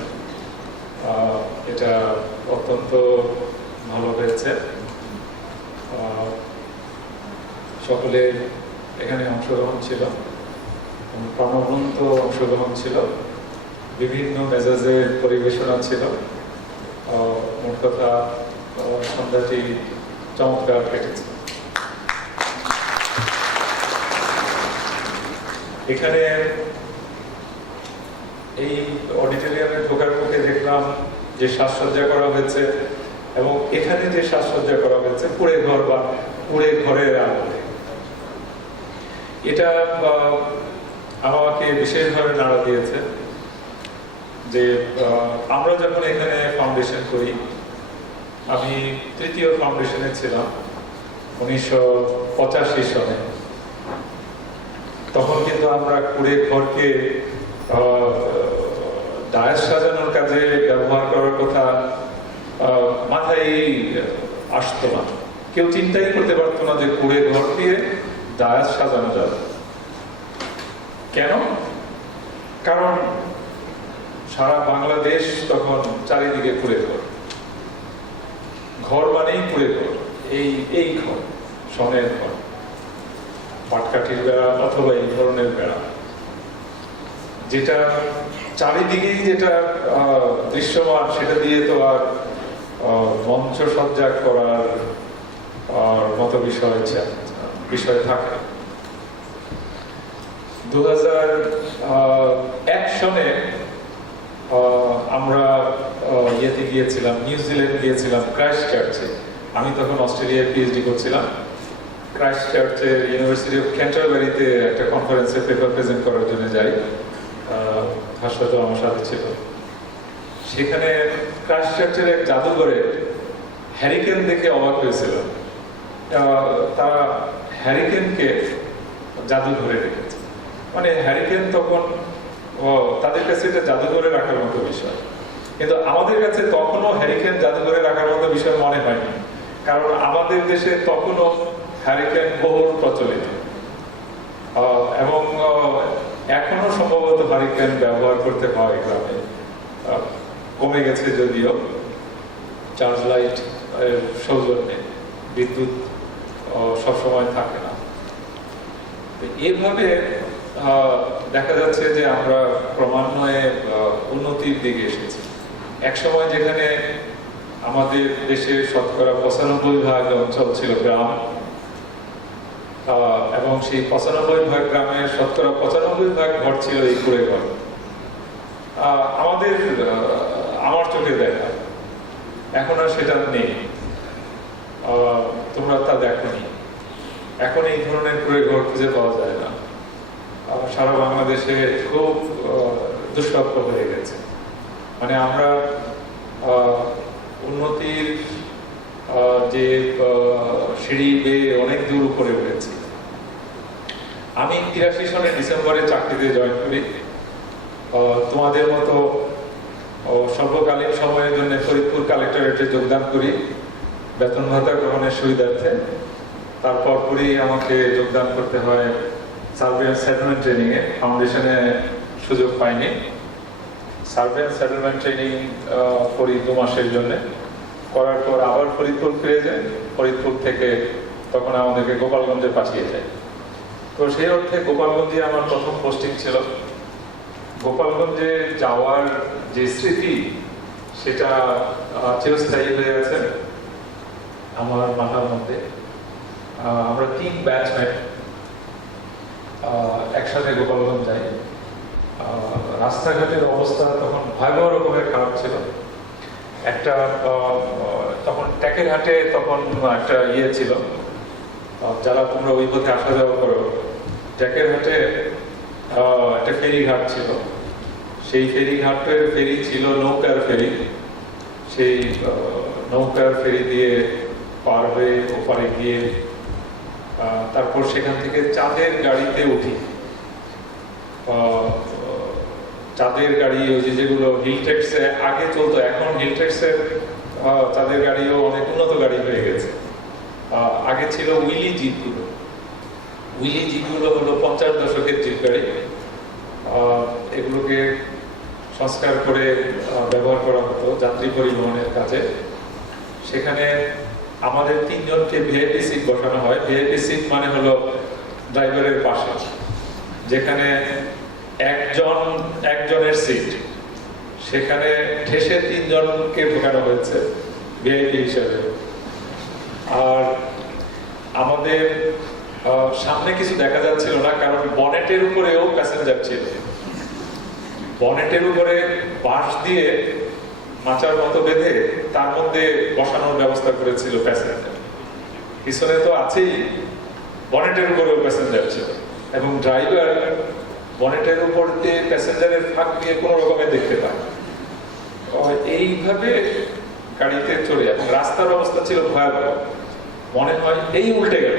এটা অত্যন্ত ভালো হয়েছে। সকলে এখানে অংশগ্রহণ ছিল, প্রাণবন্ত অংশগ্রহণ ছিল, বিভিন্ন মেজাজের পরিবেশনা ছিল। মোট কথা সন্ধ্যাটি চমৎকার কেটেছে। এখানে এই অডিটোরিয়ামে ঢোকার মুখে দেখলাম যে সাজসজ্জা করা হয়েছে, এবং এখানে যে সাজসজ্জা করা হয়েছে কুড়ে ঘর বা কুড়ে ঘরের আলোতে, এটা আমাকে বিশেষভাবে নাড়া দিয়েছে। যে আমরা যখন এখানে ফাউন্ডেশন করি, আমি তৃতীয় ফাউন্ডেশনে ছিলাম 1985 সালে, তখন কিন্তু আমরা কুড়ে ঘরকে ডায়াস সাজানোর কাজে ব্যবহার করার কথা মাথায় আসতো না। কেউ চিন্তাই করতে পারতো না যে কুড়ে ঘর দিয়ে ডায়াস সাজানো যাবে। কেন? কারণ সারা বাংলাদেশ তখন চারিদিকে কুড়ে ঘর, ঘর মানেই কুড়ে ঘর। এই ঘর, সনের ঘর, পাটকাঠির বেড়া অথবা এই ধরনের বেড়া, যেটা চারিদিকেই যেটা দৃশ্যমান, সেটা দিয়ে তো আর মঞ্চ সজ্জা করার মতো বিষয় থাকে। 2001 সনে আমরা ইয়েতে গিয়েছিলাম, নিউজিল্যান্ড গিয়েছিলাম, ক্রাইস্ট চার্চে। আমি তখন অস্ট্রেলিয়ায় পিএইচডি করছিলাম। ক্রাইস্ট চার্চের ইউনিভার্সিটি অফ ক্যান্টারবারিতে একটা কনফারেন্সে পেপার প্রেজেন্ট করার জন্য যাই। ভাস্কর্য আমার সাথে ছিল। সেখানে ক্রাইস্ট চার্চের এক জাদুঘরে হ্যারিকেন দেখে অবাক হয়েছিল। তারা হ্যারিকেনকে জাদুঘরে রেখেছে, মানে হ্যারিকেন তখন তাদের কাছে এটা জাদুঘরে রাখার মতো বিষয়, কিন্তু আমাদের কাছে তখনও হ্যারিকেন জাদুঘরে রাখার মতো বিষয় মনে হয়নি। কারণ আমাদের দেশে তখনও হ্যারিকেন বহুল প্রচলিত, এবং এখনো সম্ভবত হ্যারিকেন ব্যবহার করতে হয় গ্রামে। কমে গেছে যদিও, চার্জ লাইট সৌজন্যে বিদ্যুৎ সবসময় থাকে না। এভাবে দেখা যাচ্ছে যে আমরা ক্রমান্বয়ে উন্নতির দিকে এসেছি। একসময় যেখানে আমাদের দেশে শতকরা 95% অঞ্চল ছিল গ্রাম, এবং সেই 95% গ্রামের শতকরা 95% ঘর ছিল এই কুড়ে ঘর। আমার চোখে দেখা এখন আর সেটা নেই, তোমরা তা দেখোনি। এখন এই ধরনের কুড়ে ঘর খুঁজে পাওয়া যায় না। সারা বাংলাদেশে খুব দুষ্প্রাপ্য হয়ে গেছে। মানে আমরা উন্নতির যে সিঁড়ি বেয়ে অনেক দূর উপরে উঠেছি। আমি 83 সনের ডিসেম্বরে চাকরিতে জয়েন করি। তোমাদের মতো স্বল্পকালীন সময়ের জন্য ফরিদপুর কালেক্টরেটে যোগদান করি বেতন ভাতা গ্রহণের সুবিধার্থে। তারপর পরই আমাকে যোগদান করতে হয় সার্ভে সেটেলমেন্ট ট্রেনিং এ। ফাউন্ডেশনে সুযোগ পাইনি। সার্ভে সেটেলমেন্ট ট্রেনিং করি 2 মাসের জন্য। করার পর আবার ফরিদপুর ফিরে যাই। ফরিদপুর থেকে তখন আমাদেরকে গোপালগঞ্জে পাঠিয়ে যায়। তো সেই অর্থে গোপালগঞ্জে আমার প্রথম পোস্টিং ছিল। গোপালগঞ্জে যাওয়ার যে স্মৃতি, সেটা চিরস্থায়ী হয়ে গেছে আমার মাথার মধ্যে। আমরা 3 ব্যাচমেট একসাথে গোপালগঞ্জ যাই। রাস্তাঘাটের অবস্থা তখন ভয়াবহ রকমের খারাপ ছিল। একটা তখন ট্যাকের হাটে তখন একটা ইয়ে ছিল, যারা তোমরা ওই পথে আসা যাওয়া করো, ট্যাকেরহাটে একটা ফেরিঘাট ছিল। সেই ফেরিঘাটের ফেরি ছিল নৌকার ফেরি। সেই নৌকার ফেরি দিয়ে পার হয়ে ওপারে গিয়ে তারপর সেখান থেকে চাঁদের গাড়িতে উঠি। চাঁদের গাড়ি ওই যেগুলো হিলটেক্সে আগে চলতো, এখন হিলটেক্সের চাঁদের গাড়িও অনেক উন্নত গাড়ি হয়ে গেছে। আগে ছিল উইলি জিপগুলো। উইলি জিপগুলো হলো 50 দশকের জিপ গাড়ি। এগুলোকে সংস্কার করে ব্যবহার করা হতো যাত্রী পরিবহনের কাজে। সেখানে আমাদের 3 জনকে ভিআইপি সিট বসানো হয়। ভিআইপি সিট মানে হলো ড্রাইভারের পাশে, যেখানে একজনের সিট, সেখানে ঠেসে 3 জনকে ঢোকানো হয়েছে ভিআইপি হিসেবে। আর আমাদের সামনে কিছু দেখা যাচ্ছিল না, কারণ বনেটের উপরেও প্যাসেঞ্জার ছিল। বনেটের উপরে বাঁশ দিয়ে মাচার মতো বেঁধে তার মধ্যে বসানোর ব্যবস্থা করেছিল প্যাসেঞ্জার। পিছনে তো আছেই, বনেটের উপরেও প্যাসেঞ্জার ছিল এবং ড্রাইভার বনেটের উপর দিয়ে প্যাসেঞ্জারের ফাঁক দিয়ে কোনো রকমে দেখতে পায়। এইভাবে গাড়িতে চলে যায়। রাস্তার অবস্থা ছিল ভয়াবহ, মনে হয় এই উল্টে গেল।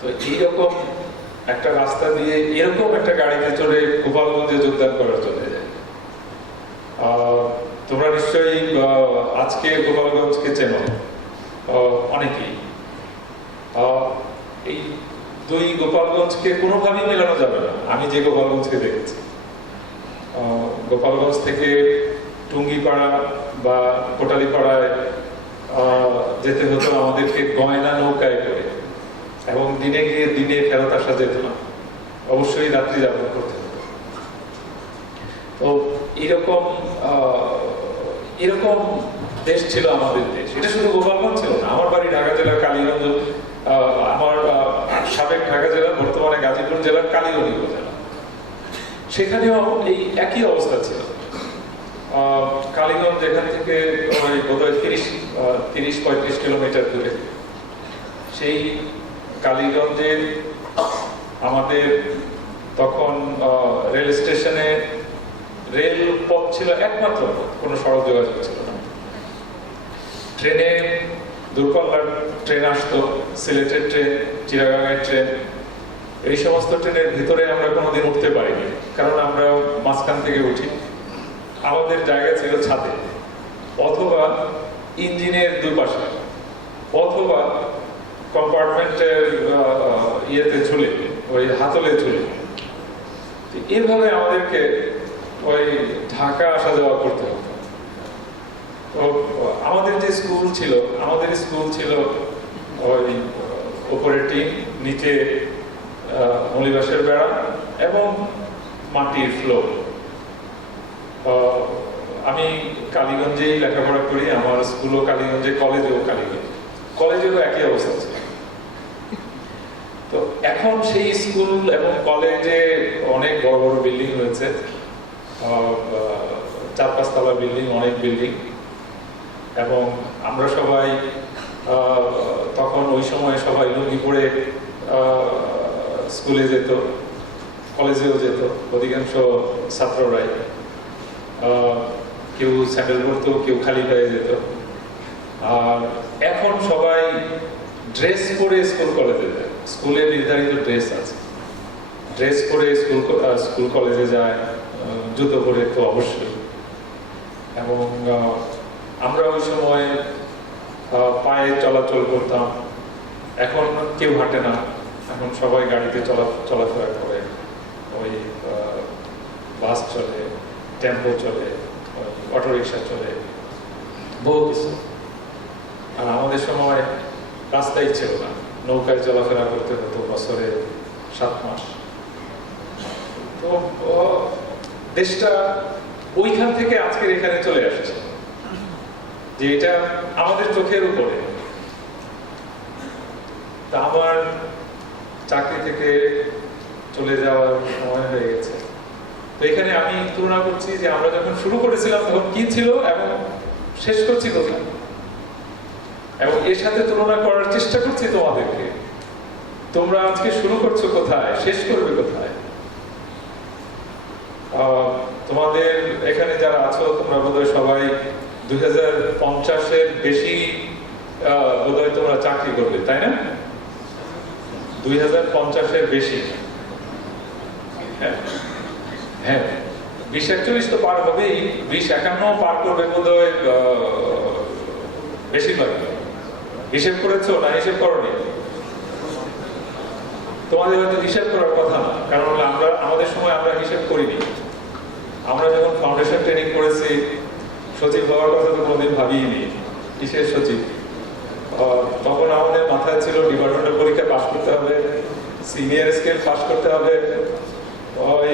তো এইরকম একটা রাস্তা দিয়ে এরকম একটা গাড়িতে চড়ে গোপালগঞ্জে যোগদান করার জন্য যায়। তোমরা নিশ্চয়ই আজকে গোপালগঞ্জকে চেনো অনেকেই। এই দুই গোপালগঞ্জকে কোনোভাবেই মেলানো যাবে না। আমি যে গোপালগঞ্জকে দেখেছি, গোপালগঞ্জ থেকে টুঙ্গিপাড়া বা কোটালীপাড়ায় যেতে হতো আমাদেরকে গয়না নৌকায় করে, এবং দিনে গিয়ে দিনে ফেরত আসা যেত না, অবশ্যই রাত্রি যাপন করতে হতো। তো এরকম দেশ ছিল আমাদের দেশ। এটা শুধু গোপালগঞ্জ ছিল না, আমার বাড়ি ঢাকা জেলার কালীগঞ্জ, আমার সাবেক ঢাকা জেলা, বর্তমানে গাজীপুর জেলার কালীগঞ্জ উপজেলা, সেখানেও এই একই অবস্থা ছিল। কালীগঞ্জ এখান থেকে বোধহয় 30-35 কিলোমিটার দূরে। সেই কালীগঞ্জে আমাদের তখন রেল স্টেশনে রেল পথ ছিল একমাত্র, কোনো সড়ক যোগাযোগ ছিল না। ট্রেনে দূরপাল্লার ট্রেন আসতো, সিলেটের ট্রেন, চিটাগাংয়ের ট্রেন। এই সমস্ত ট্রেনের ভিতরে আমরা কোনোদিন উঠতে পারিনি, কারণ আমরা মাঝখান থেকে উঠি। আমাদের জায়গা ছিল ছাদে, অথবা ইঞ্জিনের দুপাশে, অথবা কম্পার্টমেন্টের ইয়েতে ঝুলে, ওই হাতলে ঝুলে। এভাবে আমাদেরকে ওই ঢাকা আসা যাওয়া করতে হতো। তো আমাদের যে স্কুল ছিল, আমাদের স্কুল ছিল ওই উপরে টিন, নিচে মলিবাসের বেড়া এবং মাটির ফ্লোর। আমি কালীগঞ্জেই লেখাপড়া করি, আমার স্কুলও কালীগঞ্জে, কলেজেও কালীগঞ্জ, কলেজেরও একই অবস্থা ছিল। তো এখন সেই স্কুল এবং কলেজে অনেক বড় বড় বিল্ডিং হয়েছে, 4-5 তলা বিল্ডিং, অনেক বিল্ডিং। এবং আমরা সবাই তখন ওই সময় সবাই লুঙ্গি পরে স্কুলে যেত, কলেজেও যেত, অধিকাংশ ছাত্ররাই। কেউ স্যান্ডেল পরতো, কেউ খালি পায়ে যেত। আর এখন সবাই ড্রেস পরে স্কুল কলেজে যায়, স্কুলে নির্ধারিত ড্রেস আছে, ড্রেস পরে স্কুল কলেজে যায়, জুতো পরে তো অবশ্যই। এবং আমরা ওই সময় পায়ে চলাচল করতাম, এখন কেউ হাঁটে না, এখন সবাই গাড়িতে চলাফেরা করে। ওই বাস চলে, টেম্পো চলে, অটোরিকশা চলে, বহু কিছু। আর আমাদের সময় রাস্তাই ছিল না, নৌকায় চলাফেরা করতে হতো বছরে 7 মাস। তো দেশটা ওইখান থেকে আজকের এখানে চলে আসছে, যে এটা আমাদের চোখের উপরে। তা আমার চাকরি থেকে চলে যাওয়ার সময় হয়ে গেছে। তো এখানে আমি তুলনা করছি যে আমরা যখন শুরু করেছিলাম তখন কি ছিল এবং শেষ করছি কোথায়। এবং এর সাথে তুলনা করার চেষ্টা করছি তোমাদেরকে। তোমরা আজকে শুরু করছো কোথায়, শেষ করবে কোথায়? তোমাদের এখানে যারা আছো তোমরা বোধহয় সবাই 2050-এর বেশি বোধহয় তোমরা চাকরি করবে, তাই না? 2050-এর বেশি। হ্যাঁ হ্যাঁ, 2041 তো পার হবেই, 2051 পার করবে বোধহয় বেশিরভাগ। হিসেব করেছো না হিসেব করোনি? তোমাদের হয়তো হিসেব করার কথা না, কারণ আমরা আমাদের সময় আমরা হিসেব করিনি। আমরা যখন ফাউন্ডেশন ট্রেনিং করেছি, সচিব হওয়ার কথা তো কোনোদিন ভাবিনি। কিসের সচিব? তখন আমাদের মাথায় ছিল ডিপার্টমেন্টের পরীক্ষা পাস করতে হবে, সিনিয়র স্কেল পাস করতে হবে, ওই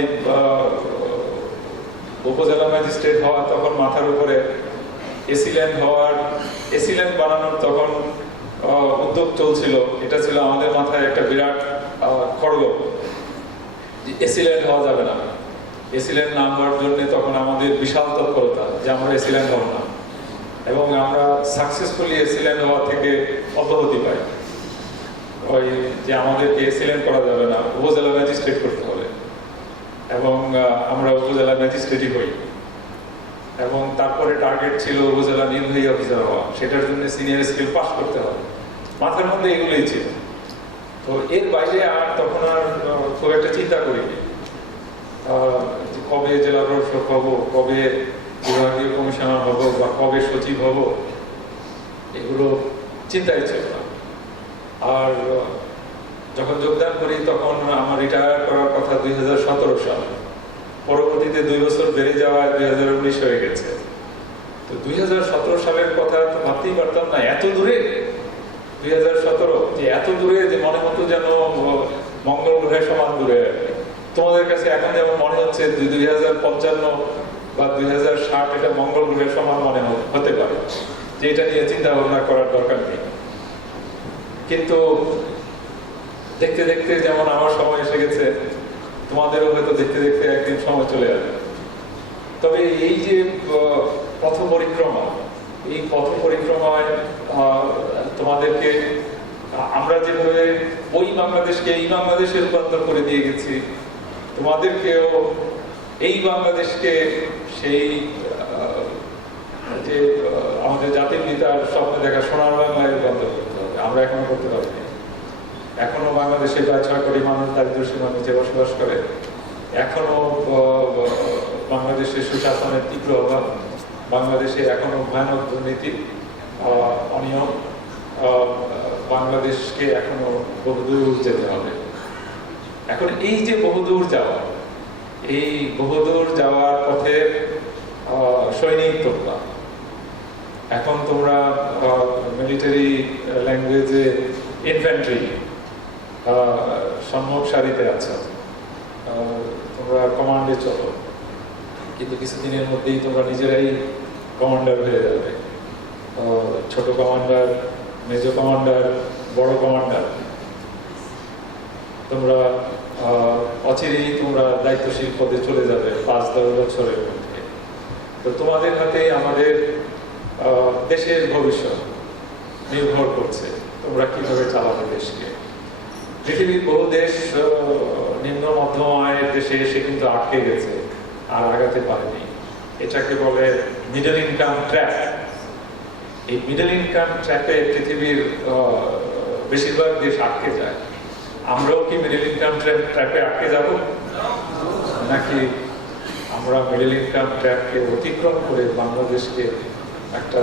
উপজেলা ম্যাজিস্ট্রেট হওয়া তখন মাথার উপরে, এসিল্যান্ড হওয়ার, এসিল্যান্ড বানানোর তখন উদ্যোগ চলছিল। এটা ছিল আমাদের মাথায় একটা বিরাট খড়গ, এসিল্যান্ড হওয়া যাবে না। এসিল্যান্ড না হওয়ার জন্য তখন আমাদের বিশাল তৎপরতা যে আমরা এসিল্যান্ড হব না, এবং আমরা সাকসেসফুলি এসিল্যান্ড হওয়া থেকে অব্যাহতি পাই। ওই যে আমাদেরকে এসিল্যান্ড করা যাবে না, উপজেলা ম্যাজিস্ট্রেট করতে হবে, এবং আমরা উপজেলা ম্যাজিস্ট্রেটই হই। এবং তারপরে টার্গেট ছিল উপজেলা নির্বাহী অফিসার হওয়া, সেটার জন্য সিনিয়র স্কেল পাস করতে হবে। মাথার মধ্যে এগুলোই ছিল। তো এর বাইরে আর তখন আর খুব একটা চিন্তা করিনি কবে জেলা প্রশাসক হব, কবে বিভাগীয় কমিশনার হব, বা কবে সচিব হব, এগুলো চিন্তাই ছিল না। আর যখন যোগদান করি তখন আমার রিটায়ার করার কথা 2017 সাল, পরবর্তীতে 2 বছর বেড়ে যাওয়ায় 2019 হয়ে গেছে। তো 2017 সালের কথা তো ভাবতেই পারতাম না, এত দূরে 2017, যে এত দূরে যে মনে হতো যেন মঙ্গল গ্রহের সমান দূরে। তোমাদের কাছে এখন যেমন মনে হচ্ছে 2055 বা 2060 এটা মঙ্গল গ্রহের সমান মনে হতে পারে, যে এটা নিয়ে চিন্তা ভাবনা করার দরকার নেই। কিন্তু দেখতে দেখতে যেমন আমার সময় এসে গেছে, তোমাদেরও হয়তো দেখতে দেখতে একদিন সময় চলে আসবে। তবে এই যে পথ পরিক্রমা, এই পথ পরিক্রমায় তোমাদেরকে আমরা যেভাবে ওই বাংলাদেশকে এই বাংলাদেশে রূপান্তর করে দিয়ে গেছি, তোমাদেরকেও এই বাংলাদেশকে সেই যে আমাদের জাতির পিতার স্বপ্নে দেখা সোনার বাংলায় রূপান্তর করতে হবে। আমরা এখনো করতে পারিনি। এখনো বাংলাদেশে প্রায় 6 কোটি মানুষ দারিদ্র্য সীমার নিচে বসবাস করে। এখনো বাংলাদেশের সুশাসনের তীব্র অভাব, বাংলাদেশে এখনো ভয়ানক দুর্নীতি, অনিয়ম, বাংলাদেশকে এখনো বহুদূর যেতে হবে। এখন এই যে বহুদূর যাওয়া, এই বহুদূর যাওয়ার পথে সৈনিক তোমরা, এখন তোমরা মিলিটারি ল্যাঙ্গুয়েজে ইনফ্যান্ট্রি, সম্মুখ সারিতে আছো, তোমরা কমান্ডে চলো, কিন্তু কিছুদিনের মধ্যেই তোমরা নিজেরাই কমান্ডার হয়ে যাবে। ছোট কমান্ডার, মেজর কমান্ডার, বড় কমান্ডার, তোমরা অচিরেই তোমরা দায়িত্বশীল পদে চলে যাবে 5-10 বছরের মধ্যে। তো তোমাদের হাতে আমাদের দেশের ভবিষ্যৎ নির্ভর করছে, তোমরা কিভাবে চালাবে দেশকে। পৃথিবীর বহু দেশ নিম্ন মধ্যম আয়ের দেশে এসে কিন্তু আটকে গেছে, আর আগাতে পারেনি। এটাকে বলে মিডল ইনকাম ট্র্যাপ। এই মিডল ইনকাম ট্র্যাপে পৃথিবীর বেশিরভাগ দেশ আটকে যায়। আমরাও কি মিডল ইনকাম ট্র্যাপে আটকে যাব, নাকি আমরা মিডল ইনকাম ট্র্যাপকে অতিক্রম করে বাংলাদেশকে একটা,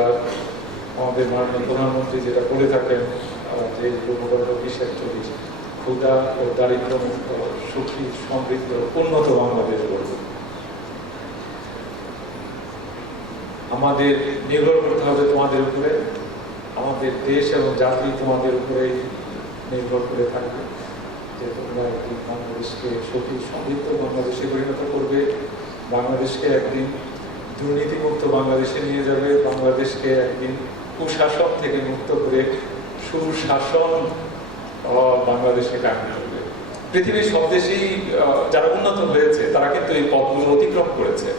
আমাদের মাননীয় প্রধানমন্ত্রী যেটা বলে থাকেন যে 2040 ক্ষুধা ও দারিদ্র মুক্ত, সুখী, সমৃদ্ধ, উন্নত বাংলাদেশ গড়ব। আমাদের নির্ভর করতে হবে তোমাদের উপরে। আমাদের দেশ এবং জাতি তোমাদের উপরেই নির্ভর করে থাকবে, যে তোমরা একদিন বাংলাদেশকে সুখী, সমৃদ্ধ বাংলাদেশে পরিণত করবে, বাংলাদেশকে একদিন দুর্নীতিমুক্ত বাংলাদেশে নিয়ে যাবে, বাংলাদেশকে একদিন কুশাসন থেকে মুক্ত করে সুশাসন বাংলাদেশে কায়েম করবে। পৃথিবীর সব দেশেই যারা উন্নত হয়েছে তারা কিন্তু এই পথগুলো অতিক্রম করেছে।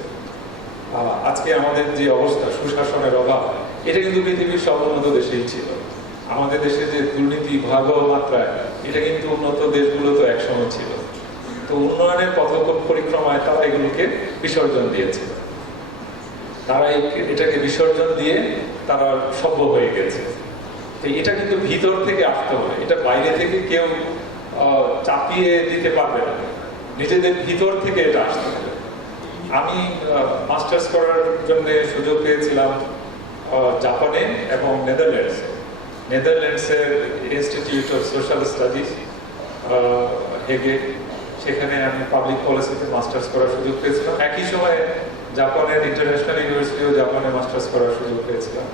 আজকে আমাদের যে অবস্থা, সুশাসনের অভাব, এটা কিন্তু পৃথিবীর সব উন্নত দেশেই ছিল। আমাদের দেশে যে দুর্নীতি ভয়াবহ মাত্রায়, এটা কিন্তু উন্নত দেশগুলো তো একসময় ছিল। তো উন্নয়নের পথ পরিক্রমায় তারা এগুলোকে বিসর্জন দিয়েছে। তারা এটাকে বিসর্জন দিয়ে তারা সভ্য হয়ে গেছে। তো এটা কিন্তু ভিতর থেকে আসতে হবে, এটা বাইরে থেকে কেউ চাপিয়ে দিতে পারবে না, নিজেদের ভিতর থেকে এটা আসতে হবে। আমি মাস্টার্স করার জন্য সুযোগ পেয়েছিলাম জাপানে এবং নেদারল্যান্ডসের ইনস্টিটিউট অফ সোশ্যাল স্টাডিজ হেগে, সেখানে আমি পাবলিক পলিসিতে মাস্টার্স করার সুযোগ পেয়েছিলাম। একই সময়ে জাপানের ইন্টারন্যাশনাল ইউনিভার্সিটিও জাপানে মাস্টার্স করার সুযোগ পেয়েছিলাম।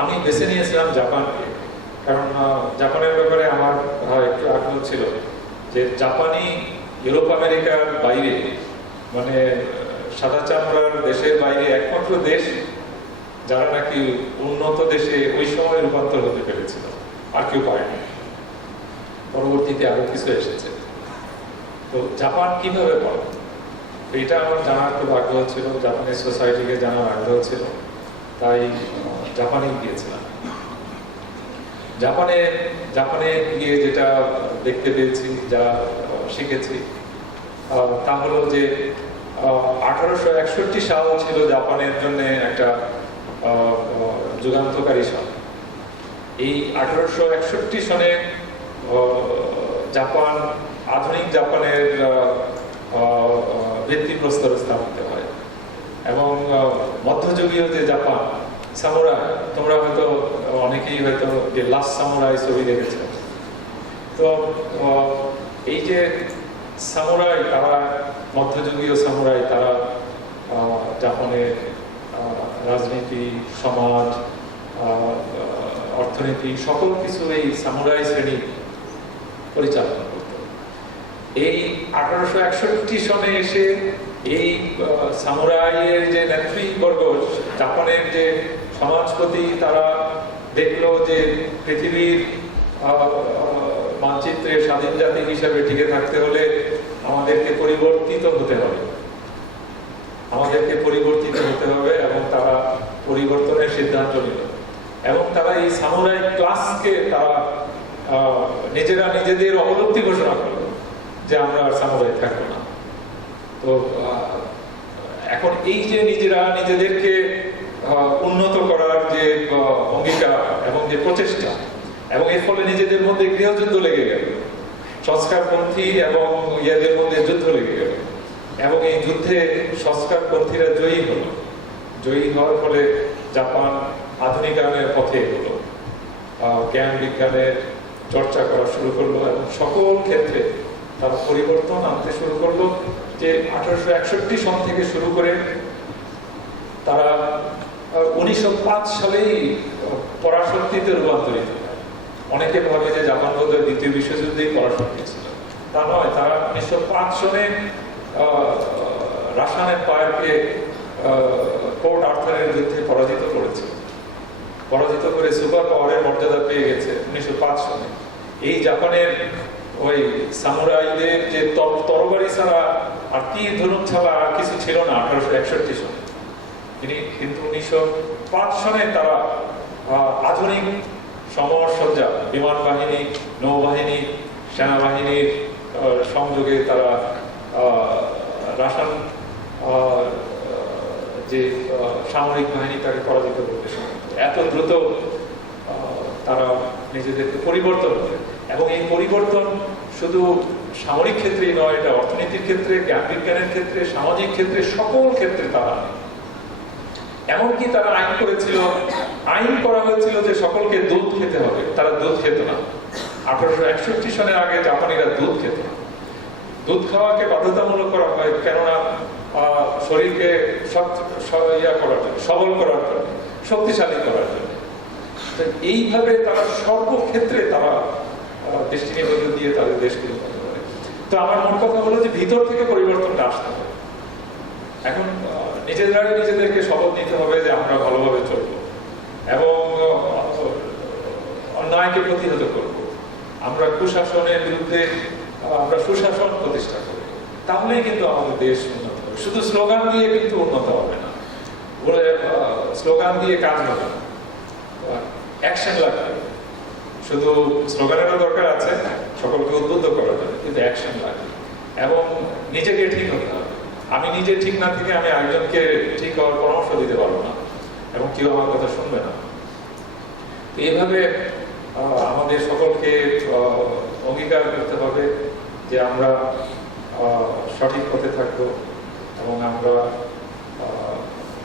আমি বেছে নিয়েছিলাম জাপানকে, কারণ জাপানের ব্যাপারে আমার একটু আগ্রহ ছিল যে জাপানি ইউরোপ আমেরিকার বাইরে, মানে সাদা চামড়ার দেশের বাইরে একমাত্র দেশ যারা নাকি উন্নত দেশে ওই সময় রূপান্তর হতে পেরেছিল, আর কেউ পারেনি। পরবর্তীতে আরো কিছু এসেছে। তো জাপান কিভাবে করে এটা আমার জানার খুব আগ্রহ ছিল, জাপানের সোসাইটিকে জানার আগ্রহ ছিল, তাই জাপানে গিয়েছিলাম। জাপানে গিয়ে যেটা দেখতে পেয়েছি, যা শিখেছি, তা হলো যে 1861 সাল ছিল জাপানের জন্য একটা যুগান্তকারী সাল। এই 1861 সনে জাপান আধুনিক জাপানের ভিত্তিপ্রস্তর স্থাপিত হয় এবং মধ্যযুগীয় যে জাপান সামুরাই, তোমরা হয়তো অনেকেই হয়তো যে লাস্ট সামুরাই ছবি দেখেছো। তো এই যে সামুরাই, তারা মধ্যযুগীয় সামুরাই, তারা জাপানের রাজনীতি, সমাজ, অর্থনীতি সকল কিছু এই সামুরাই শ্রেণী পরিচালনা করত। এই 1861 সনে এসে এই সামুরাইয়ের যে নেতৃবর্গ, জাপানের যে সমাজপতি, তারা দেখলো যে পৃথিবীর মানচিত্রে স্বাধীন জাতি হিসাবে টিকে থাকতে হলে আমাদেরকে পরিবর্তিত হতে হবে, এবং তারা পরিবর্তনের সিদ্ধান্ত নিল। এবং তারা এই সামুরাই ক্লাসকে তারা নিজেরা নিজেদের অবলব্ধি ঘোষণা করলো যে আমরা আর সামুরাই থাকবো না। তো এখন এই যে নিজেরা নিজেদেরকে উন্নত করার যে অঙ্গীকার এবং যে প্রচেষ্টা, এবং এর ফলে নিজেদের মধ্যে গৃহযুদ্ধ লেগে গেল, সংস্কারপন্থী এবং ইয়াদের মধ্যে যুদ্ধ লেগে গেল, এবং এই যুদ্ধে সংস্কারপন্থীরা জয়ী হওয়ার ফলে জাপান আধুনিকায়নের পথে এগোলো, জ্ঞান বিজ্ঞানের চর্চা করা শুরু করলো এবং সকল ক্ষেত্রে তারা পরিবর্তন আনতে শুরু করলো। যে 1861 সন থেকে শুরু করে তারা 1905 সালেই পরাশক্তিতে রূপান্তরিত হয়। অনেকে ভাবে যে জাপান বোধহয় দ্বিতীয় বিশ্বযুদ্ধেই পরাশক্তি ছিল, তা নয়। তারা 1905 সনে রাশিয়ান এম্পায়ারকে পোর্ট আর্থারের যুদ্ধে পরাজিত করে সুপার পাওয়ারের মর্যাদা পেয়ে গেছে 1905 সনে। এই জাপানের ওই সামুরাইদের যে তরবারি ছাড়া আর তীর ধনুক ছাড়া আর কিছু ছিল না 1861 সনে। কিন্তু 1905 সনে তারা আধুনিক সমরসজ্জা, বিমান বাহিনী, নৌবাহিনী, সেনাবাহিনীর সংযোগে তারা রাশিয়ান যে সামরিক বাহিনী তাকে পরাজিত করতে সক্ষম। এত দ্রুত তারা নিজেদেরকে পরিবর্তন করে, এবং এই পরিবর্তন শুধু সামরিক ক্ষেত্রেই নয়, এটা অর্থনীতির ক্ষেত্রে, জ্ঞান বিজ্ঞানের ক্ষেত্রে, সামাজিক ক্ষেত্রে, সকল ক্ষেত্রে তারা, এমনকি তারা আইন করা হয়েছিল যে সকলকে দুধ খেতে হবে। তারা দুধ খেত না। 1861 সনের আগে জাপানিরা দুধ খেত না। দুধ খাওয়াকে বাধ্যতামূলক করা হয়, কেননা শরীরকে সবল করার জন্য, শক্তিশালী করার জন্য। এইভাবে তারা সর্বক্ষেত্রে তারা দৃষ্টি নিবন্ধন দিয়ে তাদের দেশগুলো করে। তো আমার মূল কথা হলো যে ভিতর থেকে পরিবর্তনটা আসতে হবে। এখন নিজেদেরকে শপথ নিতে হবে যে আমরা ভালোভাবে চলবো এবং অন্যায়কে প্রতিহত করব। আমরা কুশাসনের বিরুদ্ধে আমরা সুশাসন প্রতিষ্ঠা করব, তাহলেই কিন্তু আমাদের দেশ উন্নত হবে। শুধু স্লোগান দিয়ে কিন্তু উন্নত হবে না, স্লোগান দিয়ে কাজ হবে না। অ্যাকশন লাগবে। শুধু স্লোগানেরও দরকার আছে সকলকে উদ্বুদ্ধ করার জন্য, কিন্তু অ্যাকশন লাগবে এবং নিজেকে ঠিক হতে হবে। আমি নিজে ঠিক না থেকে আমি একজনকে ঠিক হওয়ার পরামর্শ দিতে পারবো না এবং কেউ আমার কথা শুনবে না। তো এইভাবে আমাদের সকলকে অঙ্গীকার করতে হবে যে আমরা সঠিক পথে থাকবো এবং আমরা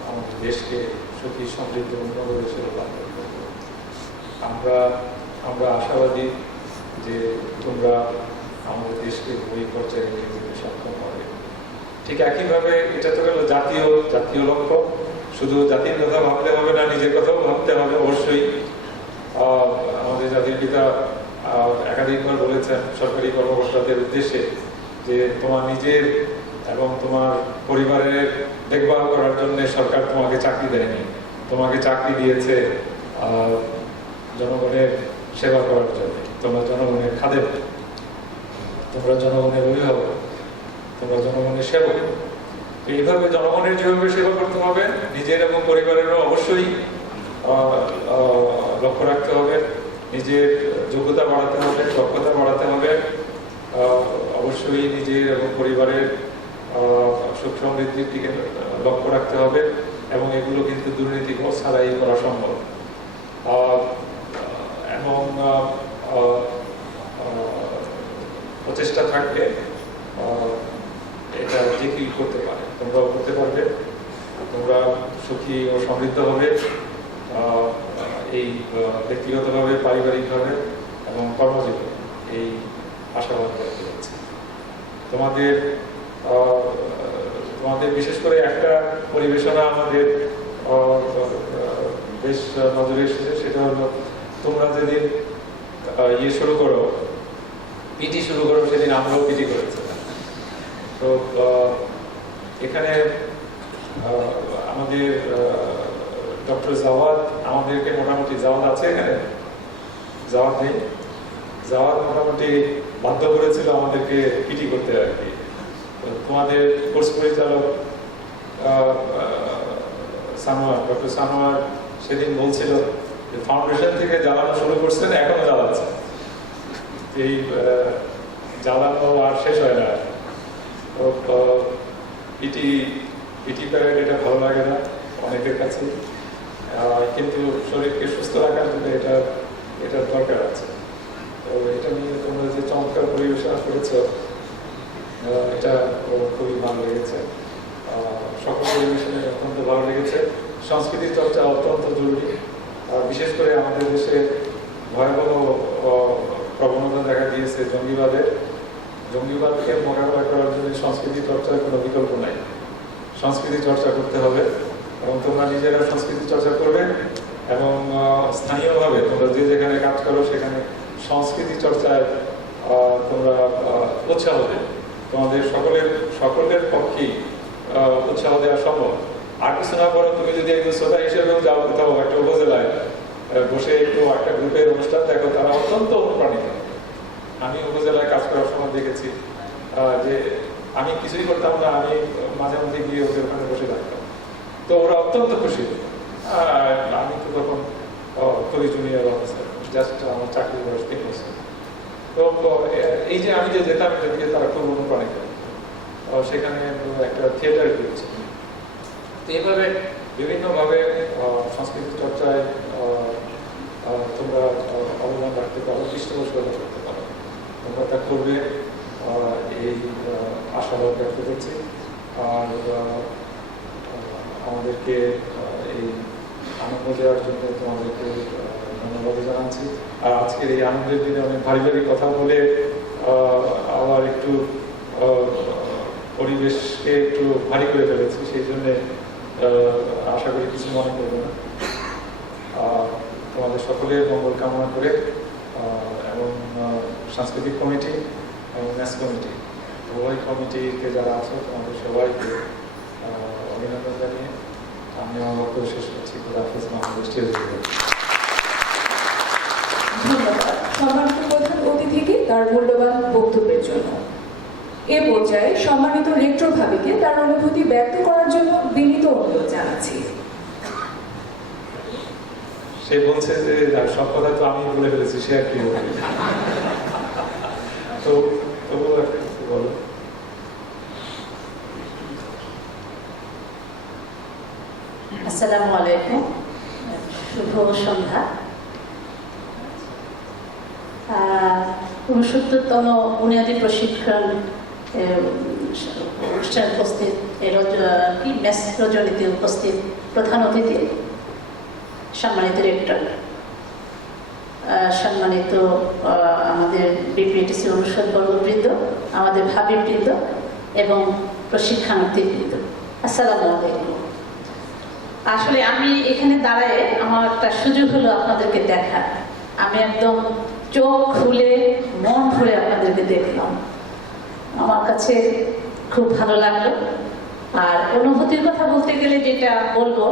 আমাদের দেশকে সুখী সমৃদ্ধ উন্নত দেশে রূপান্তর করব। আমরা আশাবাদী যে তোমরা আমাদের দেশকে ওই পর্যায়ে নিয়ে যেতে সক্ষম হবে। ঠিক একইভাবে এটা তো হলো জাতীয় লক্ষ্য। শুধু জাতির কথা ভাবতে হবে না, নিজের কথাও ভাবতে হবে অবশ্যই। আমাদের জাতির পিতা একাধিকবার বলেছেন সরকারি কর্মকর্তাদের উদ্দেশ্যে যে তোমার নিজের এবং তোমার পরিবারের দেখভাল করার জন্য সরকার তোমাকে চাকরি দেয়নি, তোমাকে চাকরি দিয়েছে জনগণের সেবা করার জন্য। তোমরা জনগণের খাদেম, তোমরা জনগণের অভিভাবক, তোমরা জনগণের সেবক। এইভাবে জনগণের যেভাবে সেবা করতে হবে, নিজের এবং পরিবারেরও অবশ্যই লক্ষ্য রাখতে হবে। নিজের যোগ্যতা বাড়াতে হবে, দক্ষতা বাড়াতে হবে, অবশ্যই নিজের এবং পরিবারের সুখ সমৃদ্ধির দিকে লক্ষ্য রাখতে হবে এবং এগুলো কিন্তু দুর্নীতি ছাড়াই করা সম্ভব। এবং প্রচেষ্টা থাকবে এটা যে কি করতে পারে, তোমরাও করতে পারবে। তোমরা সুখী ও সমৃদ্ধ হবে এই ব্যক্তিগতভাবে, পারিবারিকভাবে এবং কর্মজীবনে, এই আশাবাদ করতে যাচ্ছে। তোমাদের বিশেষ করে একটা পরিবেশনা আমাদের বেশ নজরে এসেছে, সেটা হলো তোমরা যেদিন শুরু করো, পিটি শুরু করো, সেদিন আমরাও পিটি করেছি। তো এখানে আমাদের ডক্টর জাওয়াদ আমাদেরকে মোটামুটি, জাওয়াদ আছে এখানে? জাওয়াদ নেই? জাওয়াদ মোটামুটি বাধ্য করেছিল আমাদেরকে পিটি করতে আর কি। তোমাদের কোর্স পরিচালক সানোয়ার, ডক্টর সানোয়ার সেদিন বলছিল যে ফাউন্ডেশন থেকে জ্বালানো শুরু করছেন, এখনো জ্বালাচ্ছে। এই জ্বালানো আর শেষ হয় না। পিটি প্যারেড এটা ভালো লাগে না অনেকের কাছে, কিন্তু শরীরকে সুস্থ রাখার জন্য এটার দরকার আছে। তো এটা নিয়ে তোমরা যে চমৎকার পরিবেশনা করেছ, এটা খুবই ভালো লেগেছে। সকল পরিবেশনে অত্যন্ত ভালো লেগেছে। সংস্কৃতি চর্চা অত্যন্ত জরুরি। বিশেষ করে আমাদের দেশে ভয়াবহ প্রবণতা দেখা দিয়েছে জঙ্গিবাদকে মোকাবেলা করার জন্য সংস্কৃতি চর্চার কোনো বিকল্প নাই। সংস্কৃতি চর্চা করতে হবে এবং তোমরা নিজেরা সংস্কৃতি চর্চা করবে এবং স্থানীয়ভাবে তোমরা যে যেখানে কাজ করো সেখানে সংস্কৃতি চর্চায় তোমরা উৎসাহ দেবে। তোমাদের সকলের পক্ষেই উৎসাহ দেওয়া সম্ভব। আর কিছু না করো, তুমি যদি একজন শ্রোতা হিসেবেও যাও কোথাও একটা উপজেলায় বসে একটু একটা গ্রুপের অনুষ্ঠান দেখো, তারা অত্যন্ত অনুপ্রাণিত। আমি উপজেলায় কাজ করার সময় দেখেছি যে আমি কিছুই করতাম না, আমি মাঝে মধ্যে গিয়ে ওদের ওখানে বসে থাকতাম, তো ওরা অত্যন্ত খুশি। আমি তো তখন খুবই জুনিয়র অফিসার, জাস্ট আমার চাকরির বয়স 3 বছর। তো এই যে আমি যে যেতাম, এটা দিয়ে তারা খুব অনুপ্রাণিত। সেখানে একটা থিয়েটার গ্রুপ ছিল। তো এইভাবে বিভিন্নভাবে সংস্কৃতি চর্চায় তোমরা অবদান রাখতে পারো, পৃষ্ঠপোষকতা করতে পারো। তোমরা তা করবে এই আশাবাদ ব্যক্ত করছি। আর আমাদেরকে এই আনন্দ দেওয়ার জন্য তোমাদেরকে ধন্যবাদ জানাচ্ছি। আর আজকের এই আনন্দের দিনে অনেক ভারী ভারী কথা বলে আবার একটু পরিবেশকে একটু ভারী করে ফেলেছি, সেই জন্যে আশা করি কিছু মনে করবে না। তোমাদের সকলের মঙ্গল কামনা করে এবং সাংস্কৃতিক কমিটি এবং ন্যাস কমিটি, উভয় কমিটিতে যারা আছো তোমাদের সবাইকে অভিনন্দন জানিয়ে আমি আমার বক্তব্য শেষ করছি। খুদাহাফেজ। ধন্যবাদ সম্মানিত প্রধান অতিথিকে তার মূল্যবান বক্তব্যের জন্য। এ পর্যায়ে সম্মানিত রেক্টর ভাবিকে তার অনুভূতি ব্যক্ত করার জন্য বিনীত অনুরোধ জানাচ্ছি। সে বলছে যে না, সব কথা তো আমি বলে ফেলেছি, সে আর কি বলবে। তো তবুও একটা কিছু বলো। আসসালামু আলাইকুম, শুভ সন্ধ্যা। 69তম বুনিয়াদী প্রশিক্ষণ অনুষ্ঠানে উপস্থিত মেস রজনীতে উপস্থিত প্রধান অতিথি, সম্মানিত রেক্টর, সম্মানিত আমাদের বিপিএটিসি অনুষদ বর্গবৃন্দ, আমাদের ভাবিবৃন্দ এবং প্রশিক্ষণার্থীবৃন্দ, আসসালামু আলাইকুম। আসলে আমি এখানে দাঁড়ায় আমার একটা সুযোগ হলো আপনাদেরকে দেখা। আমি একদম চোখ খুলে মন ভরে আপনাদেরকে দেখলাম, আমার কাছে খুব ভালো লাগলো। আর অনুভূতির কথা বলতে গেলে যেটা বলবো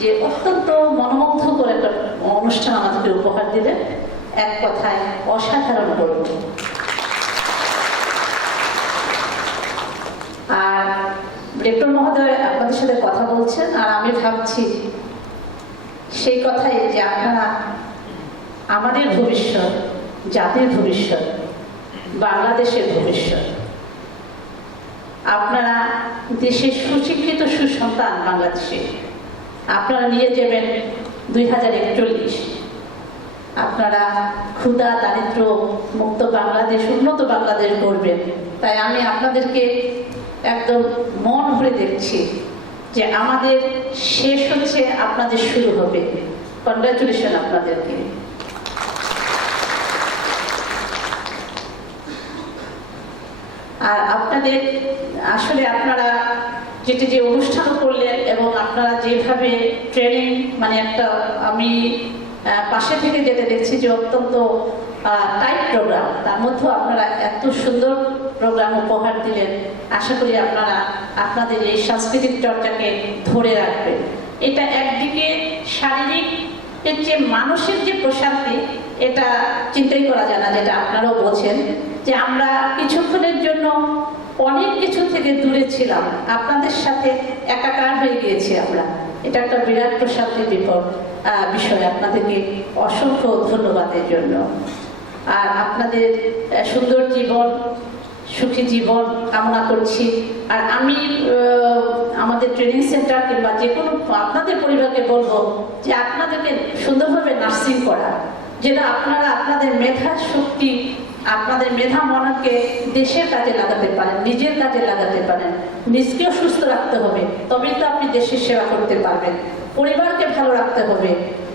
যে অত্যন্ত মনোমুগ্ধকর একটা অনুষ্ঠান আমাদেরকে উপহার দিলেন, এক কথায় অসাধারণ বলব। আর রেক্টর মহোদয় আপনাদের সাথে কথা বলছেন, আর আমি ভাবছি সেই কথাই যে আপনারা আমাদের ভবিষ্যৎ, জাতির ভবিষ্যৎ, বাংলাদেশের ভবিষ্যৎ। আপনারা দেশের সুশিক্ষিত সুসন্তান বাংলাদেশে আপনারা নিয়ে যাবেন 2041। আপনারা ক্ষুধা দারিদ্র মুক্ত বাংলাদেশ, উন্নত বাংলাদেশ গড়বেন। তাই আমি আপনাদেরকে একদম মন ভরে দেখছি যে আমাদের শেষ হচ্ছে, আপনাদের শুরু হবে। কনগ্রাচুলেশন আপনাদেরকে। আর আপনাদের আসলে আপনারা যে অনুষ্ঠান করলেন এবং আপনারা যেভাবে ট্রেনিং, মানে একটা আমি পাশে থেকে যেটা দেখছি যে অত্যন্ত টাইট প্রোগ্রাম, তার মধ্যেও আপনারা এত সুন্দর প্রোগ্রাম উপহার দিলেন। আশা করি আপনারা আপনাদের এই সাংস্কৃতিক চর্চাকে ধরে রাখবেন। এটা একদিকে শারীরিক এর যে মানুষের যে প্রশান্তি, এটা চিন্তাই করা যায় না, যেটা আপনারাও বোঝেন যে আমরা কিছুক্ষণের জন্য অনেক কিছু থেকে দূরে ছিলাম, আপনাদের সাথে একাকার হয়ে গিয়েছি আমরা। এটা একটা বিরাট প্রশান্তির বিষয়। আপনাদেরকে অসংখ্য ধন্যবাদের জন্য। আর আপনাদের সুন্দর জীবন, সুখী জীবন কামনা করছি। আর আমি আমাদের ট্রেনিং সেন্টার কিংবা যে কোনো আপনাদের পরিবারকে বলবো যে আপনাদেরকে সুন্দরভাবে নার্সিং করা, যেটা আপনারা আপনাদের মেধা শক্তি, আপনাদের মেধা মননকে দেশের কাজে লাগাতে পারেন, নিজের কাজে লাগাতে পারেন। নিজকেও সুস্থ রাখতে হবে, তবেই তো আপনি দেশের সেবা করতে পারবেন। পরিবারকে ভালো রাখতে হবে,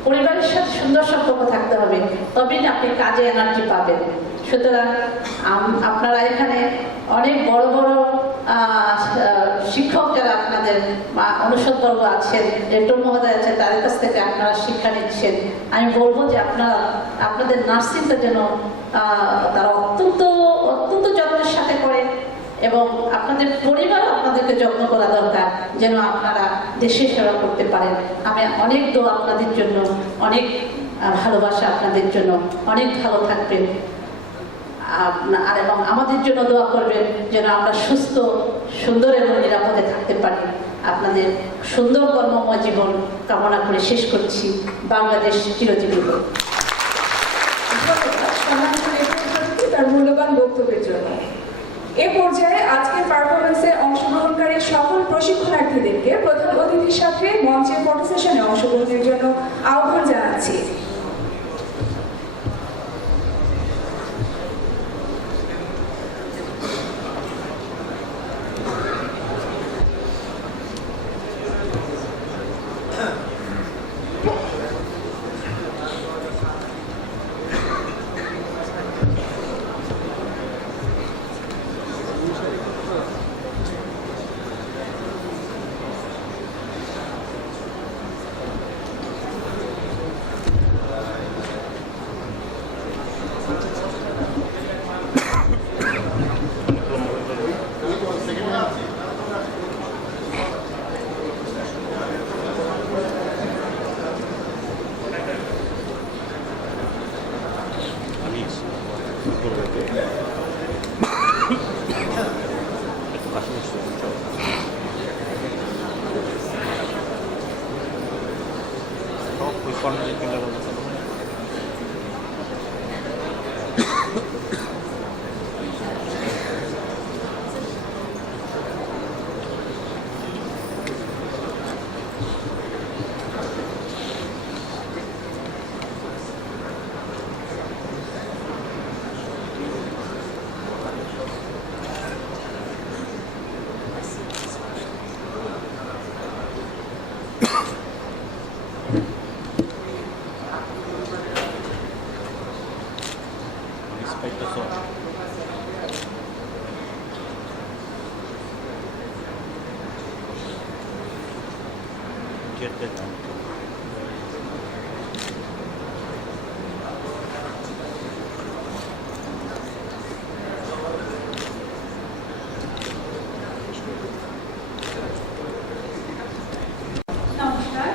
পরিবারের সাথে সুন্দর সম্পর্ক থাকতে হবে, তবেই আপনি কাজে এনার্জি পাবেন। সুতরাং আপনারা এখানে অনেক বড় বড় শিক্ষক যারা আপনাদের অনুষদবর্গ আছেন, রেক্টর মহোদয় আছেন, তাদের কাছ থেকে আপনারা শিক্ষা নিচ্ছেন। আমি বলবো যে আপনারা আপনাদের নার্সিংটা যেন তারা অত্যন্ত অত্যন্ত যত্নের সাথে করে, এবং আপনাদের পরিবার আপনাদেরকে যত্ন করা দরকার, যেন আপনারা দেশের সেবা করতে পারেন। আমি অনেক দোয়া আপনাদের জন্য, অনেক ভালোবাসা আপনাদের জন্য। অনেক ভালো থাকবেন, আর এবং আমাদের জন্য দোয়া করবেন যেন আমরা সুস্থ, সুন্দর এবং নিরাপদে থাকতে পারি। আপনাদের সুন্দর কর্মময় জীবন কামনা করে শেষ করছি। বাংলাদেশ চিরজীবী হোক। তার মূল্যবান বক্তব্যের জন্য এ পর্যায়ে আজকের পারফরমেন্সে অংশগ্রহণকারী সকল প্রশিক্ষণার্থীদেরকে প্রধান অতিথির সাথে মঞ্চের ফটো সেশনে অংশগ্রহণের জন্য আহ্বান জানাচ্ছি। Top নমস্কার।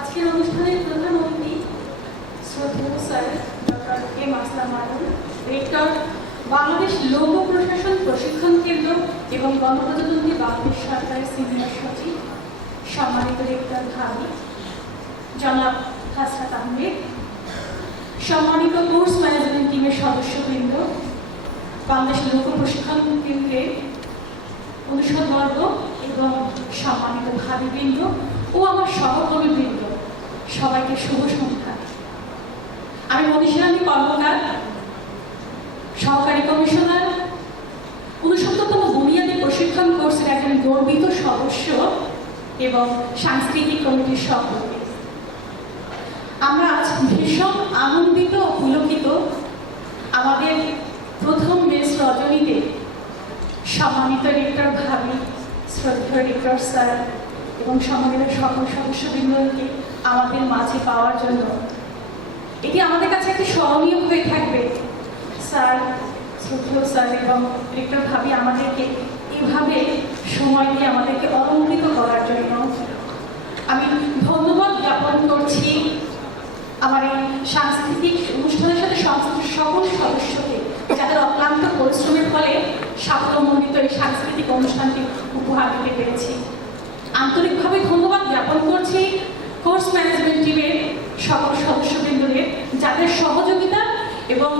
আজকের অনুষ্ঠানের প্রধান অতিথি শ্রদ্ধেয় স্যার ডক্টর এম আসলাম আলম, রেক্টর বাংলাদেশ লোক প্রশাসন প্রশিক্ষণ কেন্দ্র এবং গণপ্রজাতন্ত্রী বাংলাদেশ সরকারের সিনিয়র সচিব, সম্মানিত রেক্টর ভাবি জনাব হাসরাত আহমেদ, সম্মানিত কোর্স ম্যানেজমেন্ট টিমের সদস্যবৃন্দ, বাংলাদেশ লোক প্রশিক্ষণ কেন্দ্রের অনুষদবর্গ এবং সম্মানিত ভাবিবৃন্দ ও আমার সহকর্মীবৃন্দ, সবাইকে শুভ সন্ধ্যা। আমি মনীষারানী কর্মকার, সহকারী কমিশনার, 69তম বুনিয়াদী প্রশিক্ষণ কোর্সের একজন গর্বিত সদস্য এবং সাংস্কৃতিক কমিটির সভাপতি। আমরা আজ ভীষণ আনন্দিত ও পুলকিত আমাদের প্রথম মেস রজনীতে সম্মানিত রেক্টর ভাবি, শ্রদ্ধেয় রেক্টর স্যার এবং সম্মানিত সকল সদস্যবৃন্দকে আমাদের মাঝে পাওয়ার জন্য। এটি আমাদের কাছে একটি স্মরণীয় হয়ে থাকবে। স্যার, শ্রদ্ধেয় স্যার এবং রেক্টর ভাবি আমাদেরকে এভাবে সময় দিয়ে আমাদেরকে অলঙ্কৃত করার জন্য আমি ধন্যবাদ জ্ঞাপন করছি আমার এই সাংস্কৃতিক অনুষ্ঠানের সাথে সংশ্লিষ্ট সকল সদস্যকে, যাদের অক্লান্ত পরিশ্রমের ফলে সাফল্যমণ্ডিত এই সাংস্কৃতিক অনুষ্ঠানটি উপহার দিতে পেরেছি। আন্তরিকভাবে ধন্যবাদ জ্ঞাপন করছি কোর্স ম্যানেজমেন্ট টিমের সকল সদস্যবৃন্দদের, যাদের সহযোগিতা এবং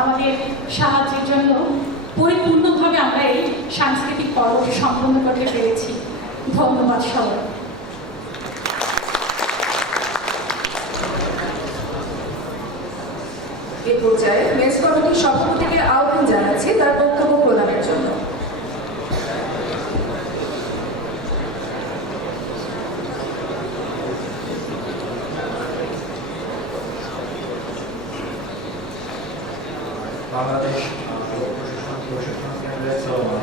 আমাদের সাহায্যের জন্য পরিপূর্ণভাবে আমরা এই সাংস্কৃতিক পর্বটি সম্পন্ন করতে পেরেছি। ধন্যবাদ সবাই। এ পর্যায়ে মেস কমিটির সভাপতি থেকে আহ্বান জানাচ্ছি তার বক্তব্য প্রদানের জন্য। বাংলাদেশ প্রশিক্ষণ কেন্দ্রের চলমান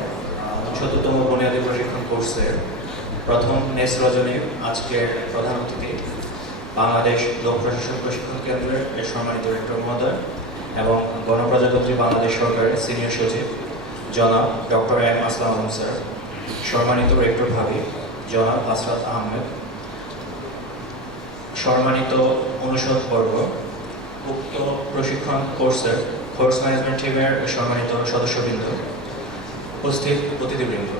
৭তম বুনিয়াদী প্রশিক্ষণ কোর্সের প্রথম মেস রজনীর আজকের প্রধান অতিথি বাংলাদেশ লোক প্রশাসন প্রশিক্ষণ কেন্দ্রের সম্মানিত রেক্টর মহোদয় এবং গণপ্রজাতন্ত্রী বাংলাদেশ সরকারের সিনিয়র সচিব জনাব ডক্টর এম আসলাম আলম স্যার, সম্মানিত রেক্টর ভাবি জনাব হাসরাত আহমেদ, সম্মানিত অনুষদবর্গ, উক্ত প্রশিক্ষণ কোর্সের কোর্স ম্যানেজমেন্ট টিমের সম্মানিত সদস্যবৃন্দ, উপস্থিত অতিথিবৃন্দ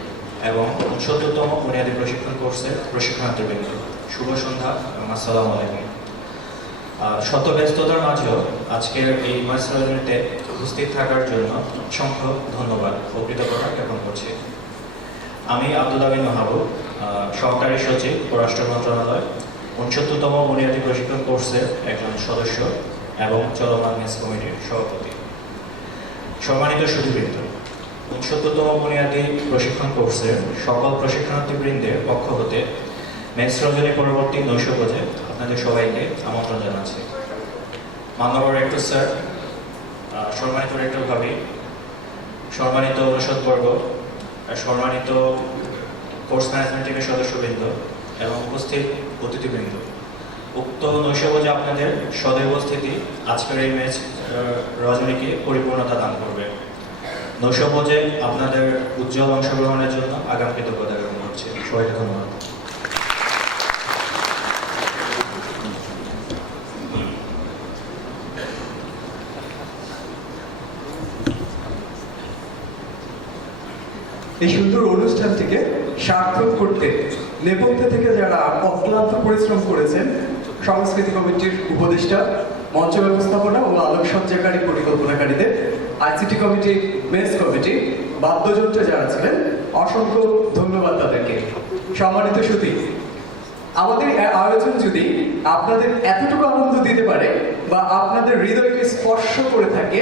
এবং ৭তম বুনিয়াদী প্রশিক্ষণ কোর্সের প্রশিক্ষণার্থীবৃন্দ, শুভ সন্ধ্যা এবং আসসালামু আলাইকুম। শত ব্যস্ততার মাঝেও আজকের এই মাসরজনীতে উপস্থিত থাকার জন্য অসংখ্য ধন্যবাদ ও কৃতজ্ঞতা জ্ঞাপন করছি। আমি আব্দুল আমিন মাহবুব, সহকারী সচিব পররাষ্ট্র মন্ত্রণালয়, ৬৯তম বুনিয়াদী প্রশিক্ষণ কোর্সের একজন সদস্য এবং চলমান মেস কমিটির সভাপতি। সম্মানিত সুধীবৃন্দ, ৬৯তম বুনিয়াদী প্রশিক্ষণ কোর্সের সকল প্রশিক্ষণার্থীবৃন্দের পক্ষ হতে মেস রজনী পরবর্তী নৈশভোজে আপনাদের সবাইকে আমন্ত্রণ জানাচ্ছি। মাননীয় রেক্টর স্যার, সম্মানিত রেক্টর ভাবি, সম্মানিত অনুষদবর্গ, সম্মানিত কোর্স ম্যানেজমেন্ট টিমের সদস্যবৃন্দ এবং উপস্থিত অতিথিবৃন্দ, উক্ত নৈশভোজে আপনাদের সদয় উপস্থিতি আজকের এই ম্যাচ রজনীকে পরিপূর্ণতা দান করবে। নৈশভোজে আপনাদের উজ্জ্বল অংশগ্রহণের জন্য আগাম কৃতজ্ঞতা জ্ঞাপন করছি। সবাইকে ধন্যবাদ। এই সুন্দর অনুষ্ঠানটিকে সার্থক করতে নেপথ্যে থেকে যারা অক্লান্ত পরিশ্রম করেছেন, সংস্কৃতি কমিটির উপদেষ্টা, মঞ্চ ব্যবস্থাপনা ও আলোকসজ্জাকারী পরিকল্পনাকারীদের, আইসিটি কমিটি, মেস কমিটি, বাদ্যযন্ত্রে যারা ছিলেন, অসংখ্য ধন্যবাদ তাদেরকে। সম্মানিত সুধী, আমাদের এই আয়োজন যদি আপনাদের এতটুকু আনন্দ দিতে পারে বা আপনাদের হৃদয়কে স্পর্শ করে থাকে,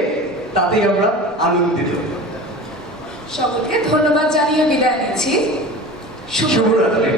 তাতেই আমরা আনন্দিত। সকলকে ধন্যবাদ জানিয়ে বিদায় নিচ্ছি। শুভরাত্রি।